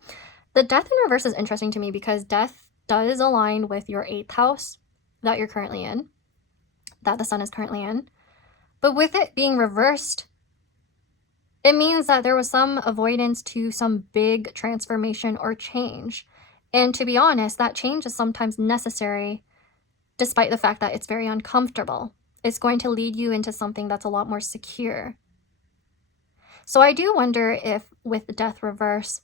The Death in reverse is interesting to me because death does align with your 8th house that you're currently in, that the sun is currently in. But with it being reversed, it means that there was some avoidance to some big transformation or change. And to be honest, that change is sometimes necessary, despite the fact that it's very uncomfortable. It's going to lead you into something that's a lot more secure. So I do wonder if with the Death reverse,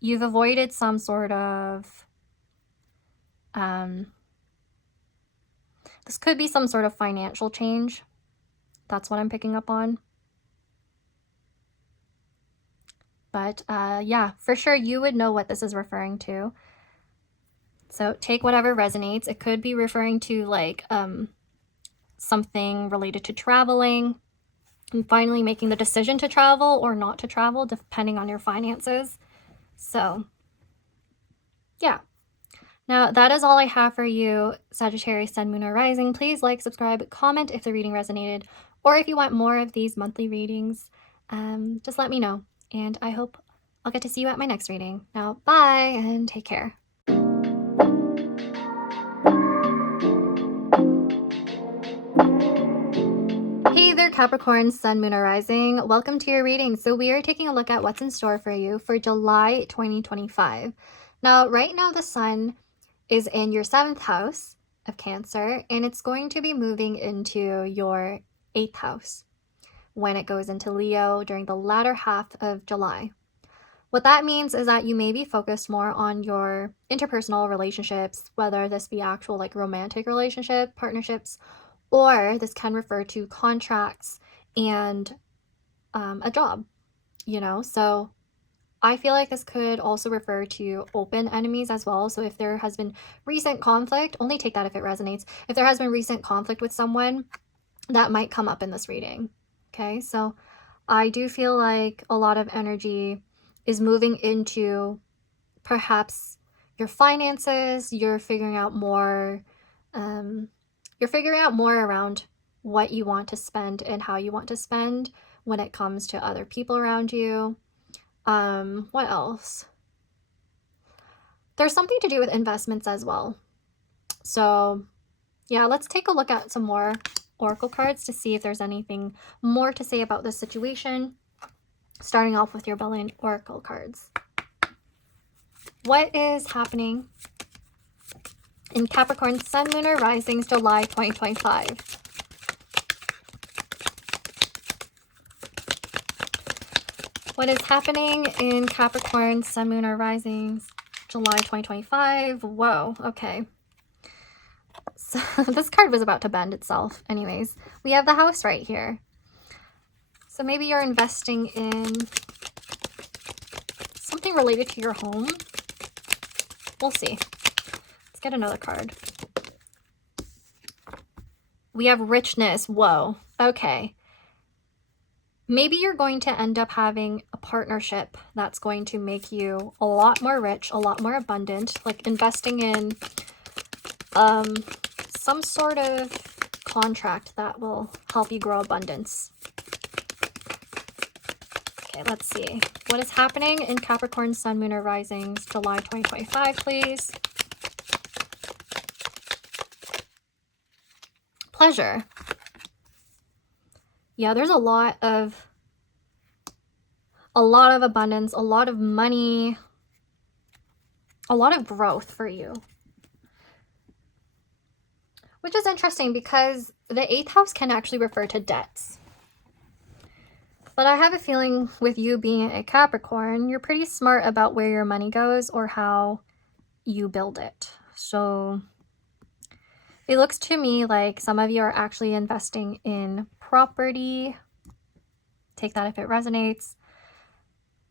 you've avoided some sort of, this could be some sort of financial change. That's what I'm picking up on. But yeah, for sure you would know what this is referring to. So take whatever resonates. It could be referring to like something related to traveling and finally making the decision to travel or not to travel, depending on your finances. So yeah. Now that is all I have for you, Sagittarius, Sun, Moon, or Rising. Please like, subscribe, comment if the reading resonated, or if you want more of these monthly readings, just let me know. And I hope I'll get to see you at my next reading. Now, bye and take care. Hey there, Capricorn, Sun, Moon, or Rising. Welcome to your reading. So we are taking a look at what's in store for you for July 2025. Now, right now the sun is in your 7th house of Cancer, and it's going to be moving into your 8th house when it goes into Leo during the latter half of July. What that means is that you may be focused more on your interpersonal relationships, whether this be actual like romantic relationship, partnerships, or this can refer to contracts and a job, you know? So I feel like this could also refer to open enemies as well. So if there has been recent conflict, only take that if it resonates. If there has been recent conflict with someone, that might come up in this reading. Okay, so I do feel like a lot of energy is moving into perhaps your finances. You're figuring out more around what you want to spend and how you want to spend when it comes to other people around you. What else? There's something to do with investments as well. So yeah, let's take a look at some more oracle cards to see if there's anything more to say about this situation. Starting off with your Brilliant Oracle cards. What is happening in Capricorn, Sun, Moon, or Risings, July 2025? What is happening in Capricorn, Sun, Moon, or Risings, July 2025? Whoa, okay. this card was about to bend itself. Anyways, we have the house right here. So maybe you're investing in something related to your home. We'll see. Let's get another card. We have richness. Whoa. Okay. Maybe you're going to end up having a partnership that's going to make you a lot more rich, a lot more abundant, like investing in some sort of contract that will help you grow abundance. Okay, let's see. What is happening in Capricorn, Sun, Moon, or Risings, July 2025, please? Pleasure. Yeah, there's a lot of abundance, a lot of money, a lot of growth for you. Which is interesting because the 8th house can actually refer to debts. But I have a feeling with you being a Capricorn, you're pretty smart about where your money goes or how you build it. So it looks to me like some of you are actually investing in property. Take that if it resonates.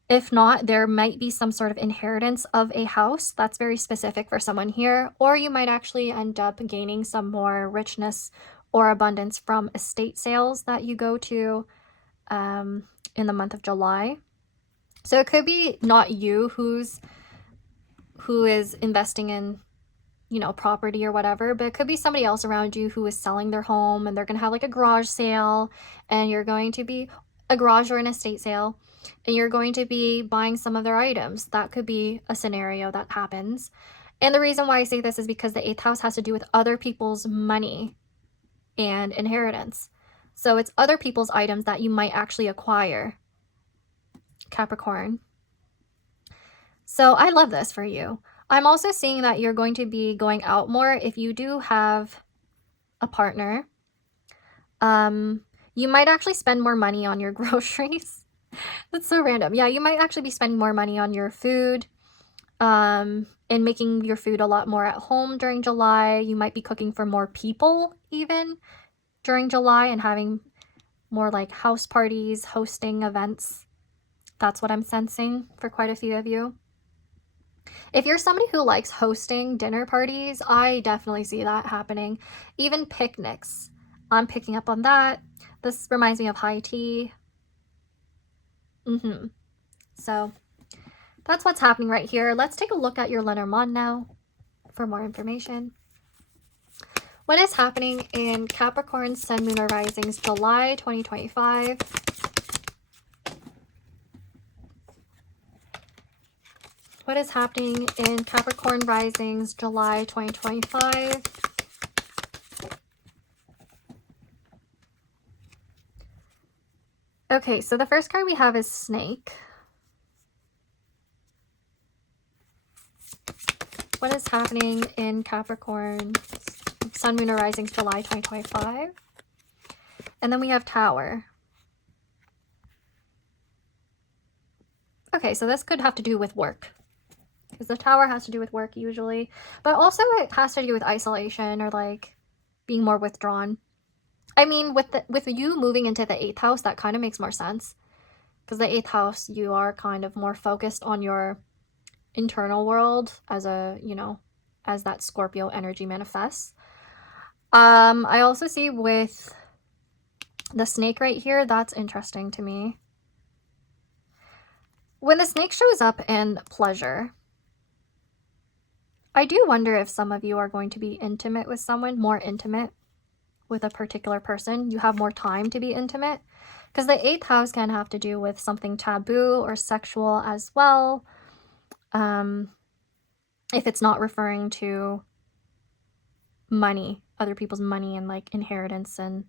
If not, there might be some sort of inheritance of a house that's very specific for someone here, or you might actually end up gaining some more richness or abundance from estate sales that you go to in the month of July. So it could be not you who is investing in, you know, property or whatever, but it could be somebody else around you who is selling their home and they're going to have like a garage sale, and you're going to be a garage or an estate sale, and you're going to be buying some of their items. That could be a scenario that happens. And the reason why I say this is because the 8th house has to do with other people's money and inheritance. So it's other people's items that you might actually acquire, Capricorn. So I love this for you. I'm also seeing that you're going to be going out more if you do have a partner. You might actually spend more money on your groceries. That's so random. Yeah, you might actually be spending more money on your food, and making your food a lot more at home during July. You might be cooking for more people even during July and having more like house parties, hosting events. That's what I'm sensing for quite a few of you. If you're somebody who likes hosting dinner parties, I definitely see that happening. Even picnics. I'm picking up on that. This reminds me of high tea. So that's what's happening right here. Let's take a look at your Lenormand now for more information. What is happening in Capricorn, Sun, Moon, or Risings, July 2025? What is happening in Capricorn Risings, July 2025? Okay, so the first card we have is Snake. What is happening in Capricorn, Sun, Moon, or Risings, July 2025? And then we have Tower. Okay, so this could have to do with work, because the Tower has to do with work usually, but also it has to do with isolation or like being more withdrawn. I mean, with you moving into the 8th house, that kind of makes more sense, because the 8th house, you are kind of more focused on your internal world as a, you know, as that Scorpio energy manifests. I also see with the snake right here, that's interesting to me. When the snake shows up in pleasure, I do wonder if some of you are going to be intimate with someone, more intimate with a particular person. You have more time to be intimate, because the 8th house can have to do with something taboo or sexual as well. If it's not referring to money, other people's money and like inheritance and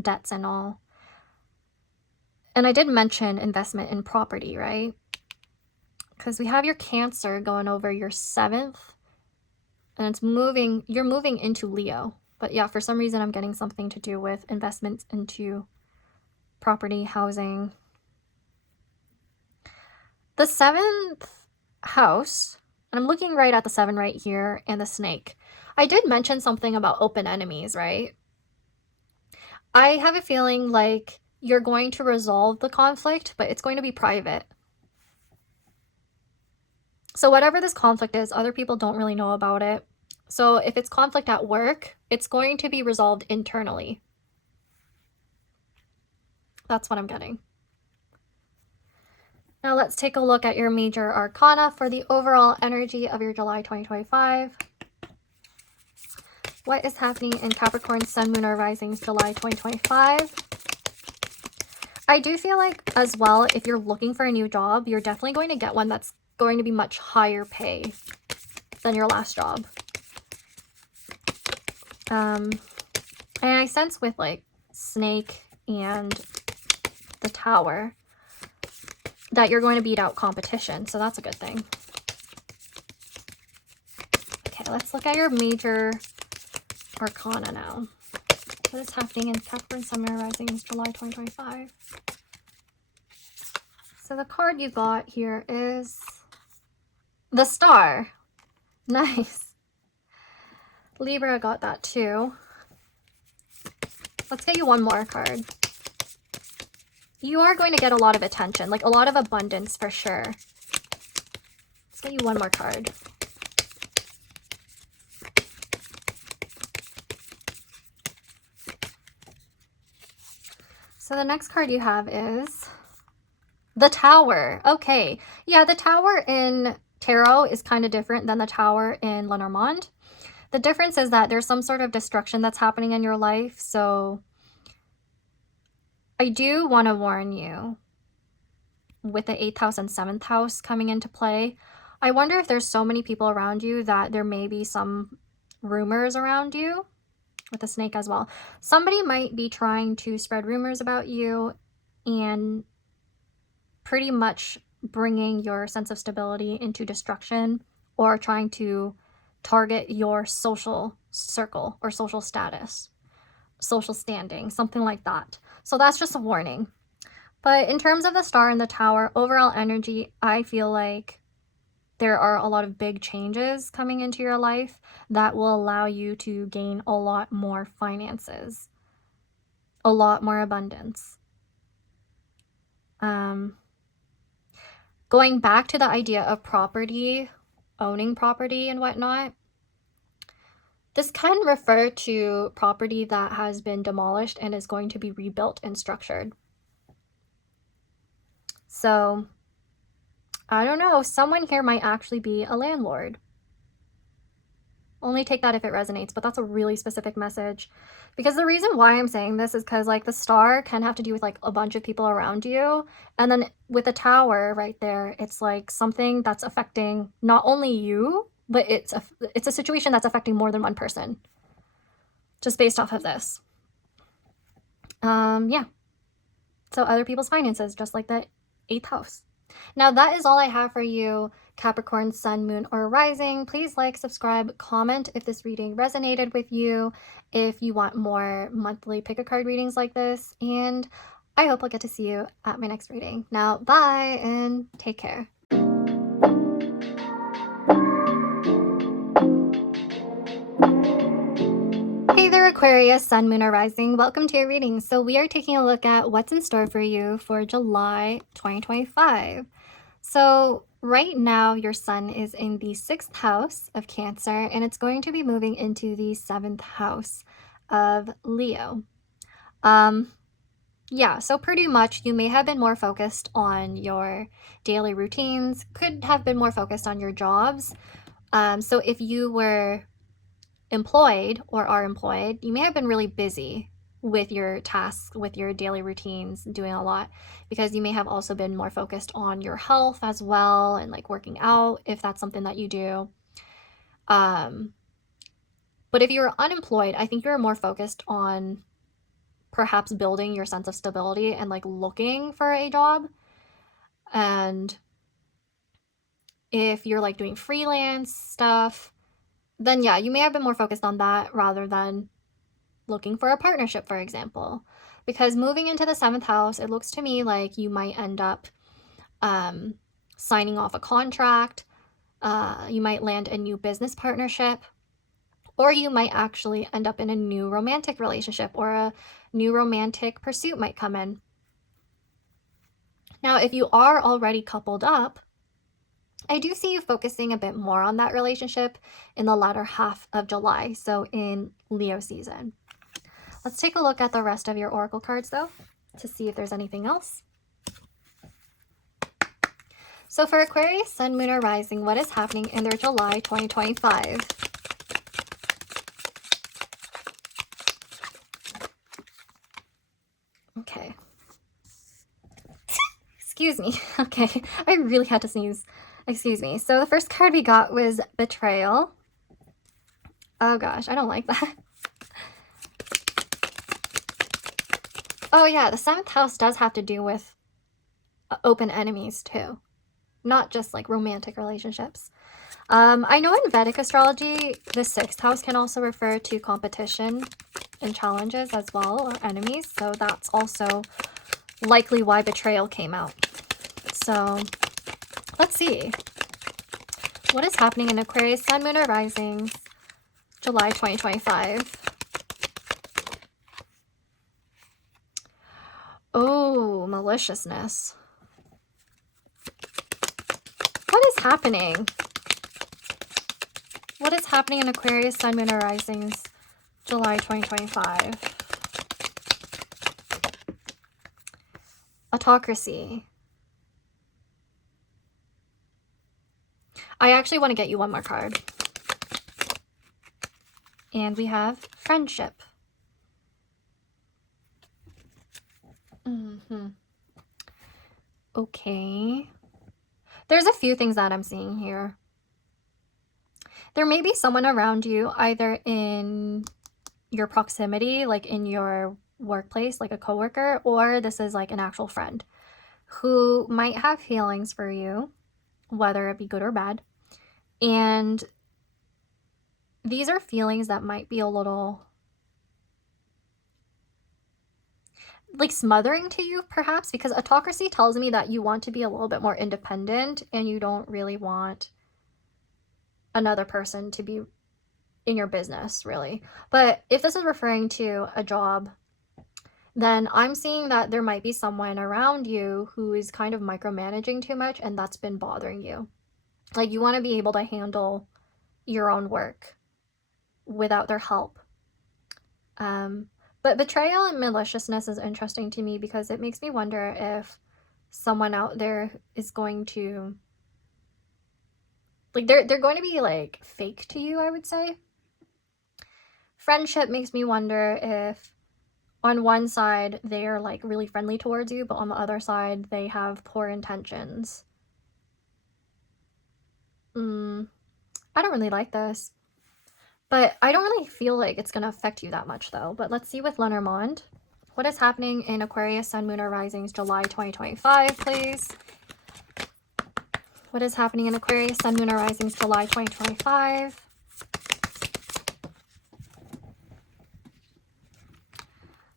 debts and all. And I did mention investment in property, right? Because we have your Cancer going over your 7th, and it's moving, you're moving into Leo. But yeah, for some reason I'm getting something to do with investments into property, housing. The 7th house And I'm looking right at the 7 right here and the snake. I did mention something about open enemies, right? I have a feeling like you're going to resolve the conflict, but it's going to be private. So whatever this conflict is, other people don't really know about it. So if it's conflict at work, it's going to be resolved internally. That's what I'm getting. Now let's take a look at your major arcana for the overall energy of your July 2025. What is happening in Capricorn, Sun, Moon, or Rising's July 2025? I do feel like as well, if you're looking for a new job, you're definitely going to get one that's going to be much higher pay than your last job. And I sense with like snake and the tower that you're going to beat out competition. So that's a good thing. Okay, let's look at your major arcana now. What is happening in Capricorn, Sun, Moon, Rising in July 2025? So the card you got here is the Star. Nice. Libra got that too. Let's get you one more card. You are going to get a lot of attention, like a lot of abundance for sure. Let's get you one more card. So the next card you have is the Tower. Okay. Yeah, the Tower in Tarot is kind of different than the Tower in Lenormand. The difference is that there's some sort of destruction that's happening in your life. So I do want to warn you with the 8th house and 7th house coming into play. I wonder if there's so many people around you that there may be some rumors around you with the snake as well. Somebody might be trying to spread rumors about you and pretty much bringing your sense of stability into destruction, or trying to target your social circle or social status, social standing, something like that. So that's just a warning. But in terms of the Star and the Tower, overall energy, I feel like there are a lot of big changes coming into your life that will allow you to gain a lot more finances, a lot more abundance. Going back to the idea of property, owning property and whatnot, this can refer to property that has been demolished and is going to be rebuilt and structured. So, I don't know, someone here might actually be a landlord. Only take that if it resonates, but that's a really specific message. Because the reason why I'm saying this is because like the Star can have to do with like a bunch of people around you. And then with the Tower right there, it's like something that's affecting not only you, but it's a situation that's affecting more than one person. Just based off of this. Yeah. So other people's finances, just like the 8th house. Now that is all I have for you, Capricorn, Sun, Moon, or Rising. Please like, subscribe, comment if this reading resonated with you, if you want more monthly pick-a-card readings like this, and I hope I'll get to see you at my next reading. Now, bye and take care. Hey there, Aquarius, Sun, Moon, or Rising. Welcome to your reading. So we are taking a look at what's in store for you for July 2025. So right now, your Sun is in the 6th house of Cancer, and it's going to be moving into the 7th house of Leo. Yeah, so pretty much you may have been more focused on your daily routines, could have been more focused on your jobs. So if you were employed or are employed, you may have been really busy with your tasks, with your daily routines, doing a lot, because you may have also been more focused on your health as well, and like working out if that's something that you do. But if you're unemployed, I think you're more focused on perhaps building your sense of stability and like looking for a job. And if you're like doing freelance stuff, then yeah, you may have been more focused on that rather than looking for a partnership, for example. Because moving into the 7th house, it looks to me like you might end up signing off a contract, You might land a new business partnership, or you might actually end up in a new romantic relationship, or a new romantic pursuit might come in. Now, if you are already coupled up, I do see you focusing a bit more on that relationship in the latter half of July, so in Leo season. Let's take a look at the rest of your oracle cards, though, to see if there's anything else. So for Aquarius, Sun, Moon, or Rising, what is happening in their July 2025? Okay. Excuse me. Okay, I really had to sneeze. Excuse me. So the first card we got was Betrayal. Oh gosh, I don't like that. Oh yeah, the 7th house does have to do with open enemies too. Not just like romantic relationships. I know in Vedic astrology, the 6th house can also refer to competition and challenges as well, or enemies. So that's also likely why betrayal came out. So let's see. What is happening in Aquarius, Sun, Moon, or Rising, July 2025? Oh, maliciousness. What is happening? What is happening in Aquarius, Sun, Moon, or Risings, July 2025? Autocracy. I actually want to get you one more card. And we have friendship. Okay. There's a few things that I'm seeing here. There may be someone around you, either in your proximity, like in your workplace, like a coworker, or this is like an actual friend who might have feelings for you, whether it be good or bad. And these are feelings that might be a little like smothering to you, perhaps, because autocracy tells me that you want to be a little bit more independent and you don't really want another person to be in your business, really. But if this is referring to a job, then I'm seeing that there might be someone around you who is kind of micromanaging too much, and that's been bothering you. Like, you want to be able to handle your own work without their help. But betrayal and maliciousness is interesting to me because it makes me wonder if someone out there is going to, like, they're going to be like fake to you, I would say. Friendship makes me wonder if on one side they are like really friendly towards you, but on the other side they have poor intentions. I don't really like this. But I don't really feel like it's going to affect you that much, though. But let's see with Lenormand. What is happening in Aquarius, Sun, Moon, or Risings, July 2025, please? What is happening in Aquarius, Sun, Moon, or Risings, July 2025?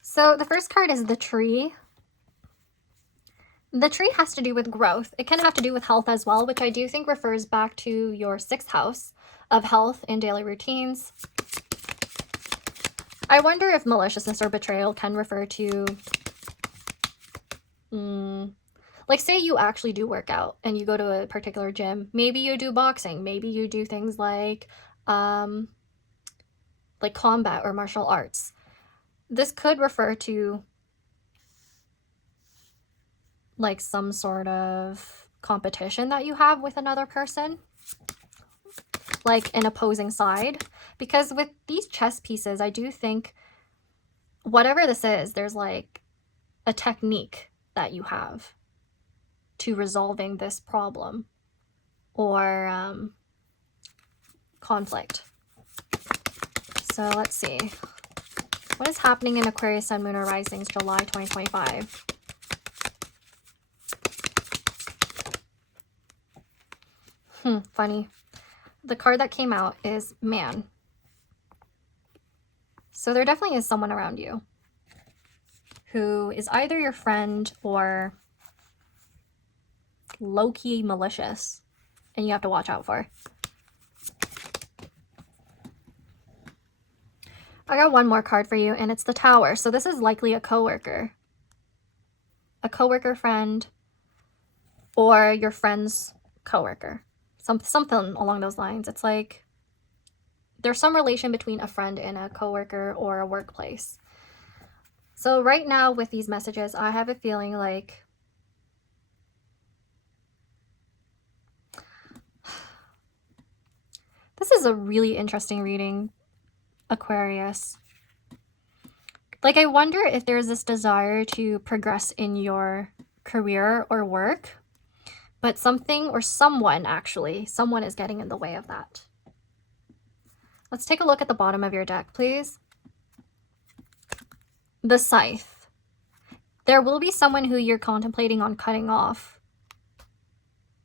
So the first card is the Tree. The Tree has to do with growth. It can have to do with health as well, which I do think refers back to your 6th house of health and daily routines. I wonder if maliciousness or betrayal can refer to, like, say you actually do work out and you go to a particular gym. Maybe you do boxing. Maybe you do things like combat or martial arts. This could refer to like some sort of competition that you have with another person, like an opposing side. Because with these chess pieces, I do think whatever this is, there's like a technique that you have to resolving this problem or conflict. So let's see. What is happening in Aquarius, Sun, Moon, or Risings, July 2025? Funny. The card that came out is Man. So there definitely is someone around you who is either your friend or low-key malicious and you have to watch out for. I got one more card for you, and it's the Tower. So this is likely a coworker, friend, or your friend's coworker. Something along those lines. It's like there's some relation between a friend and a coworker or a workplace. So right now with these messages, I have a feeling like this is a really interesting reading, Aquarius. Like, I wonder if there's this desire to progress in your career or work, but something or someone is getting in the way of that. Let's take a look at the bottom of your deck, please. The Scythe. There will be someone who you're contemplating on cutting off.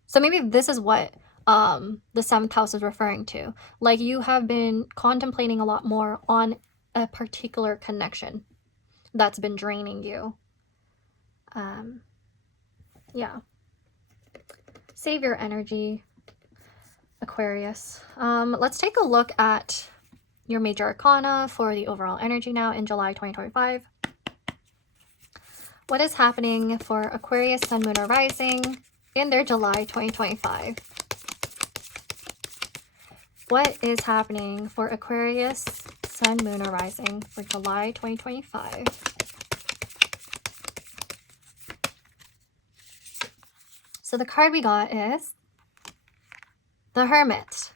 So maybe this is what the 7th house is referring to. Like, you have been contemplating a lot more on a particular connection that's been draining you. Yeah. Save your energy, Aquarius. Let's take a look at your major arcana for the overall energy now in July 2025. What is happening for Aquarius, Sun, Moon, or Rising in their July 2025? What is happening for Aquarius, Sun, Moon, or Rising for July 2025? So the card we got is the Hermit.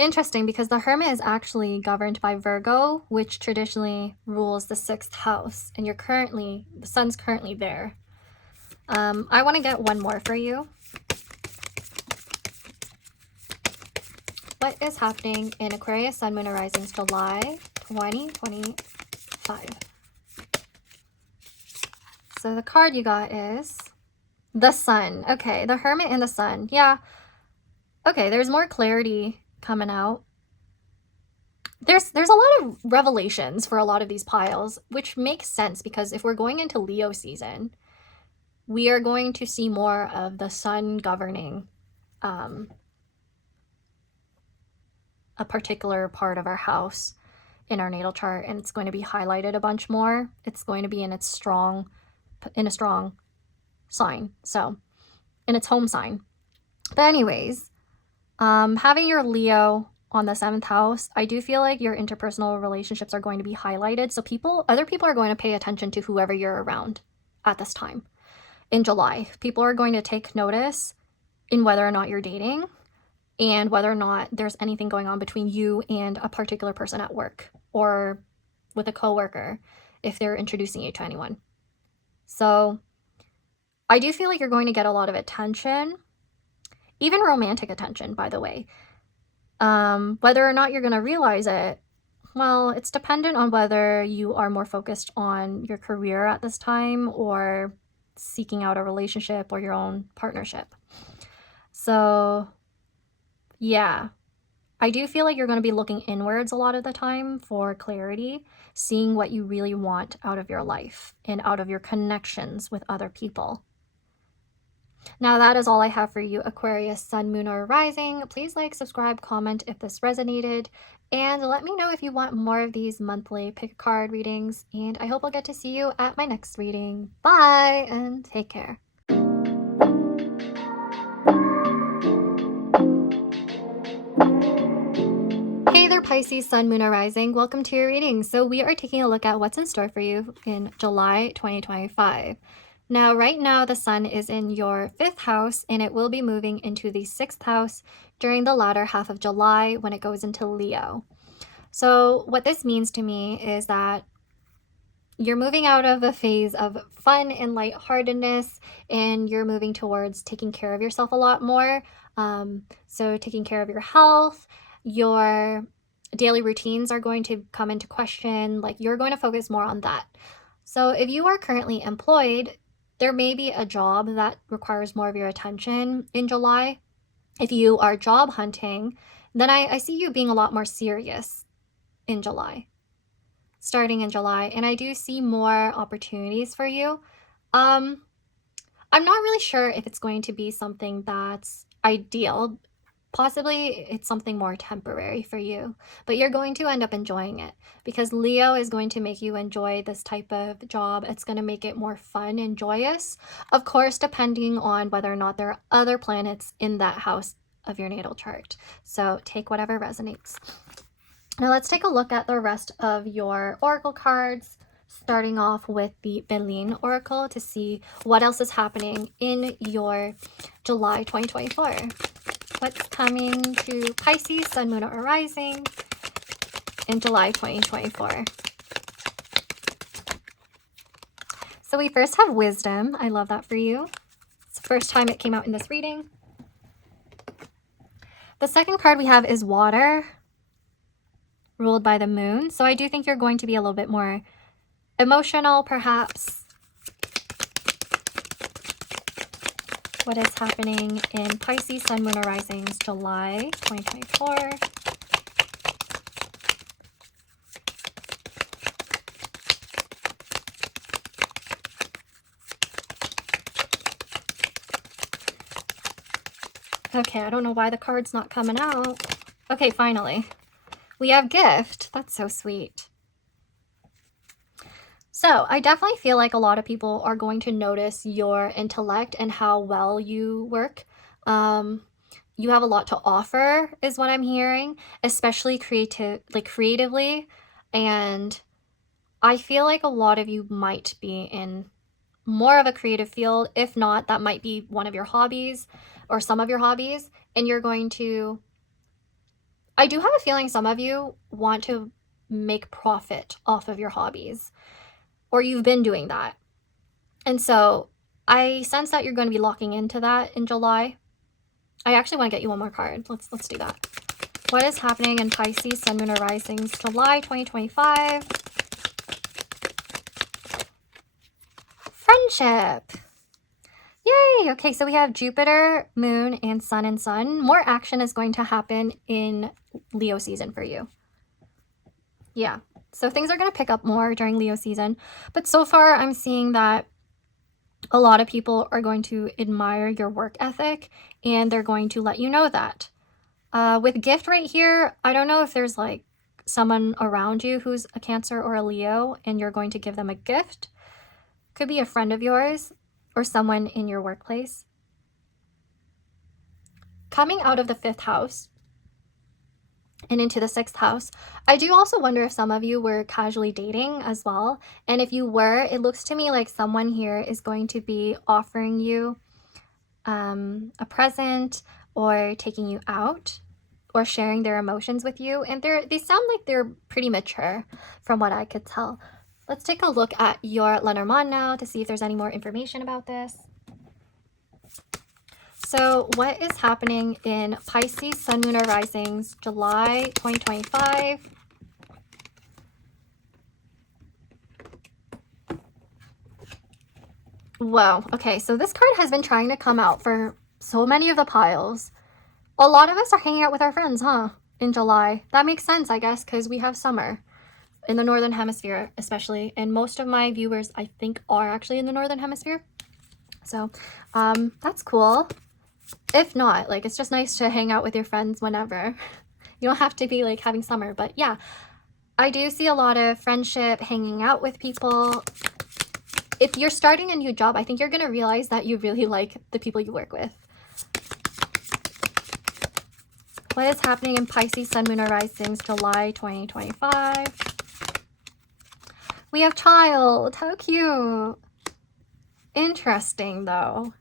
Interesting, because the Hermit is actually governed by Virgo, which traditionally rules the 6th house, and the Sun's currently there. I want to get one more for you. What is happening in Aquarius, Sun, Moon, or Rising's July 2025? So the card you got is the Sun. Okay, the Hermit and the Sun. Yeah. Okay, there's more clarity coming out. There's a lot of revelations for a lot of these piles, which makes sense because if we're going into Leo season, we are going to see more of the Sun governing a particular part of our house in our natal chart, and it's going to be highlighted a bunch more. It's going to be in a strong sign, so in its home sign. But anyways, having your Leo on the 7th house, I do feel like your interpersonal relationships are going to be highlighted. So other people are going to pay attention to whoever you're around at this time in July. People are going to take notice in whether or not you're dating and whether or not there's anything going on between you and a particular person at work or with a coworker if they're introducing you to anyone. So I do feel like you're going to get a lot of attention, even romantic attention, by the way. Whether or not you're going to realize it, well, it's dependent on whether you are more focused on your career at this time or seeking out a relationship or your own partnership. So, yeah, I do feel like you're going to be looking inwards a lot of the time for clarity, seeing what you really want out of your life and out of your connections with other people. Now that is all I have for you, Aquarius, Sun, Moon, or Rising. Please like, subscribe, comment if this resonated, and let me know if you want more of these monthly Pickacard readings, and I hope I'll get to see you at my next reading. Bye, and take care. Hey there, Pisces, Sun, Moon, or Rising. Welcome to your reading. So we are taking a look at what's in store for you in July 2025. Now, right now, the Sun is in your 5th house, and it will be moving into the 6th house during the latter half of July when it goes into Leo. So what this means to me is that you're moving out of a phase of fun and lightheartedness, and you're moving towards taking care of yourself a lot more. So taking care of your health, your daily routines are going to come into question. Like, you're going to focus more on that. So if you are currently employed, there may be a job that requires more of your attention in July. If you are job hunting, then I see you being a lot more serious in July, starting in July. And I do see more opportunities for you. I I'm not really sure if it's going to be something that's ideal. Possibly it's something more temporary for you, but you're going to end up enjoying it because Leo is going to make you enjoy this type of job. It's going to make it more fun and joyous, of course, depending on whether or not there are other planets in that house of your natal chart. So take whatever resonates. Now let's take a look at the rest of your oracle cards, starting off with the Belin Oracle to see what else is happening in your July 2024. What's coming to Pisces, Sun, Moon, or Rising in July 2024? So we first have Wisdom. I love that for you. It's the first time it came out in this reading. The second card we have is Water, ruled by the Moon. So I do think you're going to be a little bit more emotional, perhaps. What is happening in Pisces, Sun, Moon, or Risings, July 2024? Okay, I don't know why the card's not coming out. Okay, finally. We have Gift. That's so sweet. So I definitely feel like a lot of people are going to notice your intellect and how well you work. You have a lot to offer is what I'm hearing, especially creatively. And I feel like a lot of you might be in more of a creative field. If not, that might be one of your hobbies or some of your hobbies. And you're going to, I do have a feeling some of you want to make profit off of your hobbies, or you've been doing that. And so I sense that you're going to be locking into that in July. I actually want to get you one more card. Let's do that. What is happening in Pisces, Sun, Moon, or Risings, July 2025? Friendship. Yay! Okay, so we have Jupiter, Moon, and Sun and Sun. More action is going to happen in Leo season for you. Yeah, so things are going to pick up more during Leo season. But so far, I'm seeing that a lot of people are going to admire your work ethic, and they're going to let you know that. With Gift right here, I don't know if there's like someone around you who's a Cancer or a Leo, and you're going to give them a gift. Could be a friend of yours or someone in your workplace. Coming out of the 5th house and into the 6th house, I do also wonder if some of you were casually dating as well. And if you were, it looks to me like someone here is going to be offering you a present or taking you out or sharing their emotions with you. And they sound like they're pretty mature from what I could tell. Let's take a look at your Lenormand now to see if there's any more information about this. So what is happening in Pisces, Sun, Moon, or Risings, July 2025? Whoa, okay, so this card has been trying to come out for so many of the piles. A lot of us are hanging out with our friends, huh, in July. That makes sense, I guess, because we have summer in the Northern Hemisphere, especially. And most of my viewers, I think, are actually in the Northern Hemisphere. So that's cool. If not, like, it's just nice to hang out with your friends whenever. You don't have to be like having summer, but yeah, I do see a lot of friendship, hanging out with people. If you're starting a new job, I think you're going to realize that you really like the people you work with. What is happening in Pisces, Sun, Moon, or Risings, July 2025? We have Child. How cute. Interesting, though.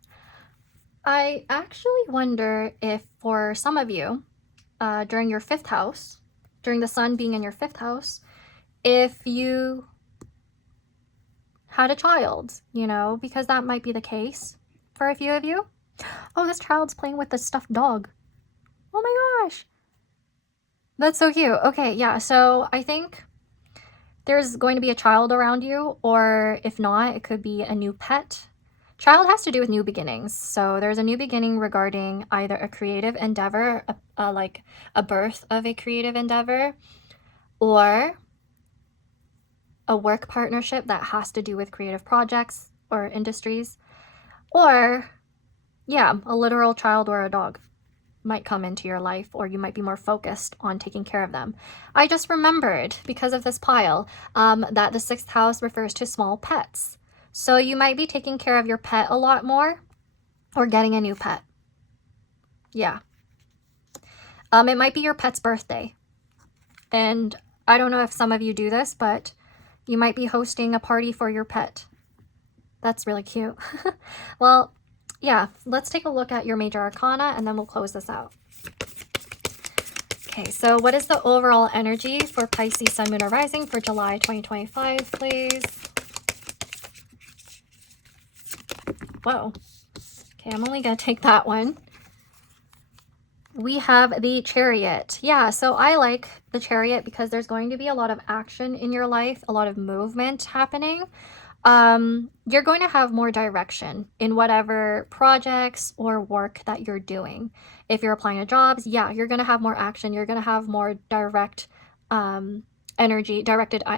I actually wonder if for some of you, during your 5th house, during the Sun being in your 5th house, if you had a child, you know, because that might be the case for a few of you. Oh, this child's playing with the stuffed dog. Oh my gosh. That's so cute. Okay, yeah, so I think there's going to be a child around you, or if not, it could be a new pet. Child has to do with new beginnings. So there's a new beginning regarding either a creative endeavor, like a birth of a creative endeavor, or a work partnership that has to do with creative projects or industries, Or, yeah, a literal child or a dog might come into your life, or you might be more focused on taking care of them. I just remembered, because of this pile, that the 6th house refers to small pets. So you might be taking care of your pet a lot more, or getting a new pet. Yeah. It might be your pet's birthday. And I don't know if some of you do this, but you might be hosting a party for your pet. That's really cute. Well, yeah, let's take a look at your major arcana and then we'll close this out. Okay, so what is the overall energy for Pisces, Sun, Moon, or Rising for July 2025, please? Whoa. Okay, I'm only going to take that one. We have the Chariot. Yeah, so I like the Chariot because there's going to be a lot of action in your life, a lot of movement happening. You're going to have more direction in whatever projects or work that you're doing. If you're applying to jobs, yeah, you're going to have more action. You're going to have more directed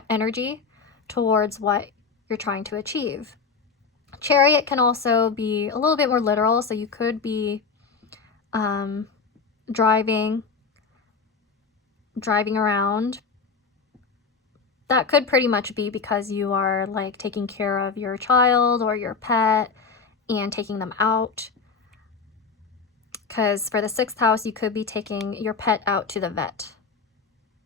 energy towards what you're trying to achieve. Chariot can also be a little bit more literal, so you could be driving around. That could pretty much be because you are like taking care of your child or your pet and taking them out. Because for the 6th house, you could be taking your pet out to the vet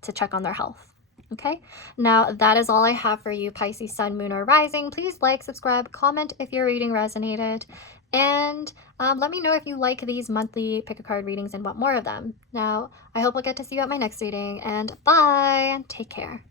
to check on their health. Okay, now that is all I have for you, Pisces, Sun, Moon, or Rising. Please like, subscribe, comment if your reading resonated, and let me know if you like these monthly Pickacard readings and want more of them. Now, I hope we'll get to see you at my next reading, and bye! Take care.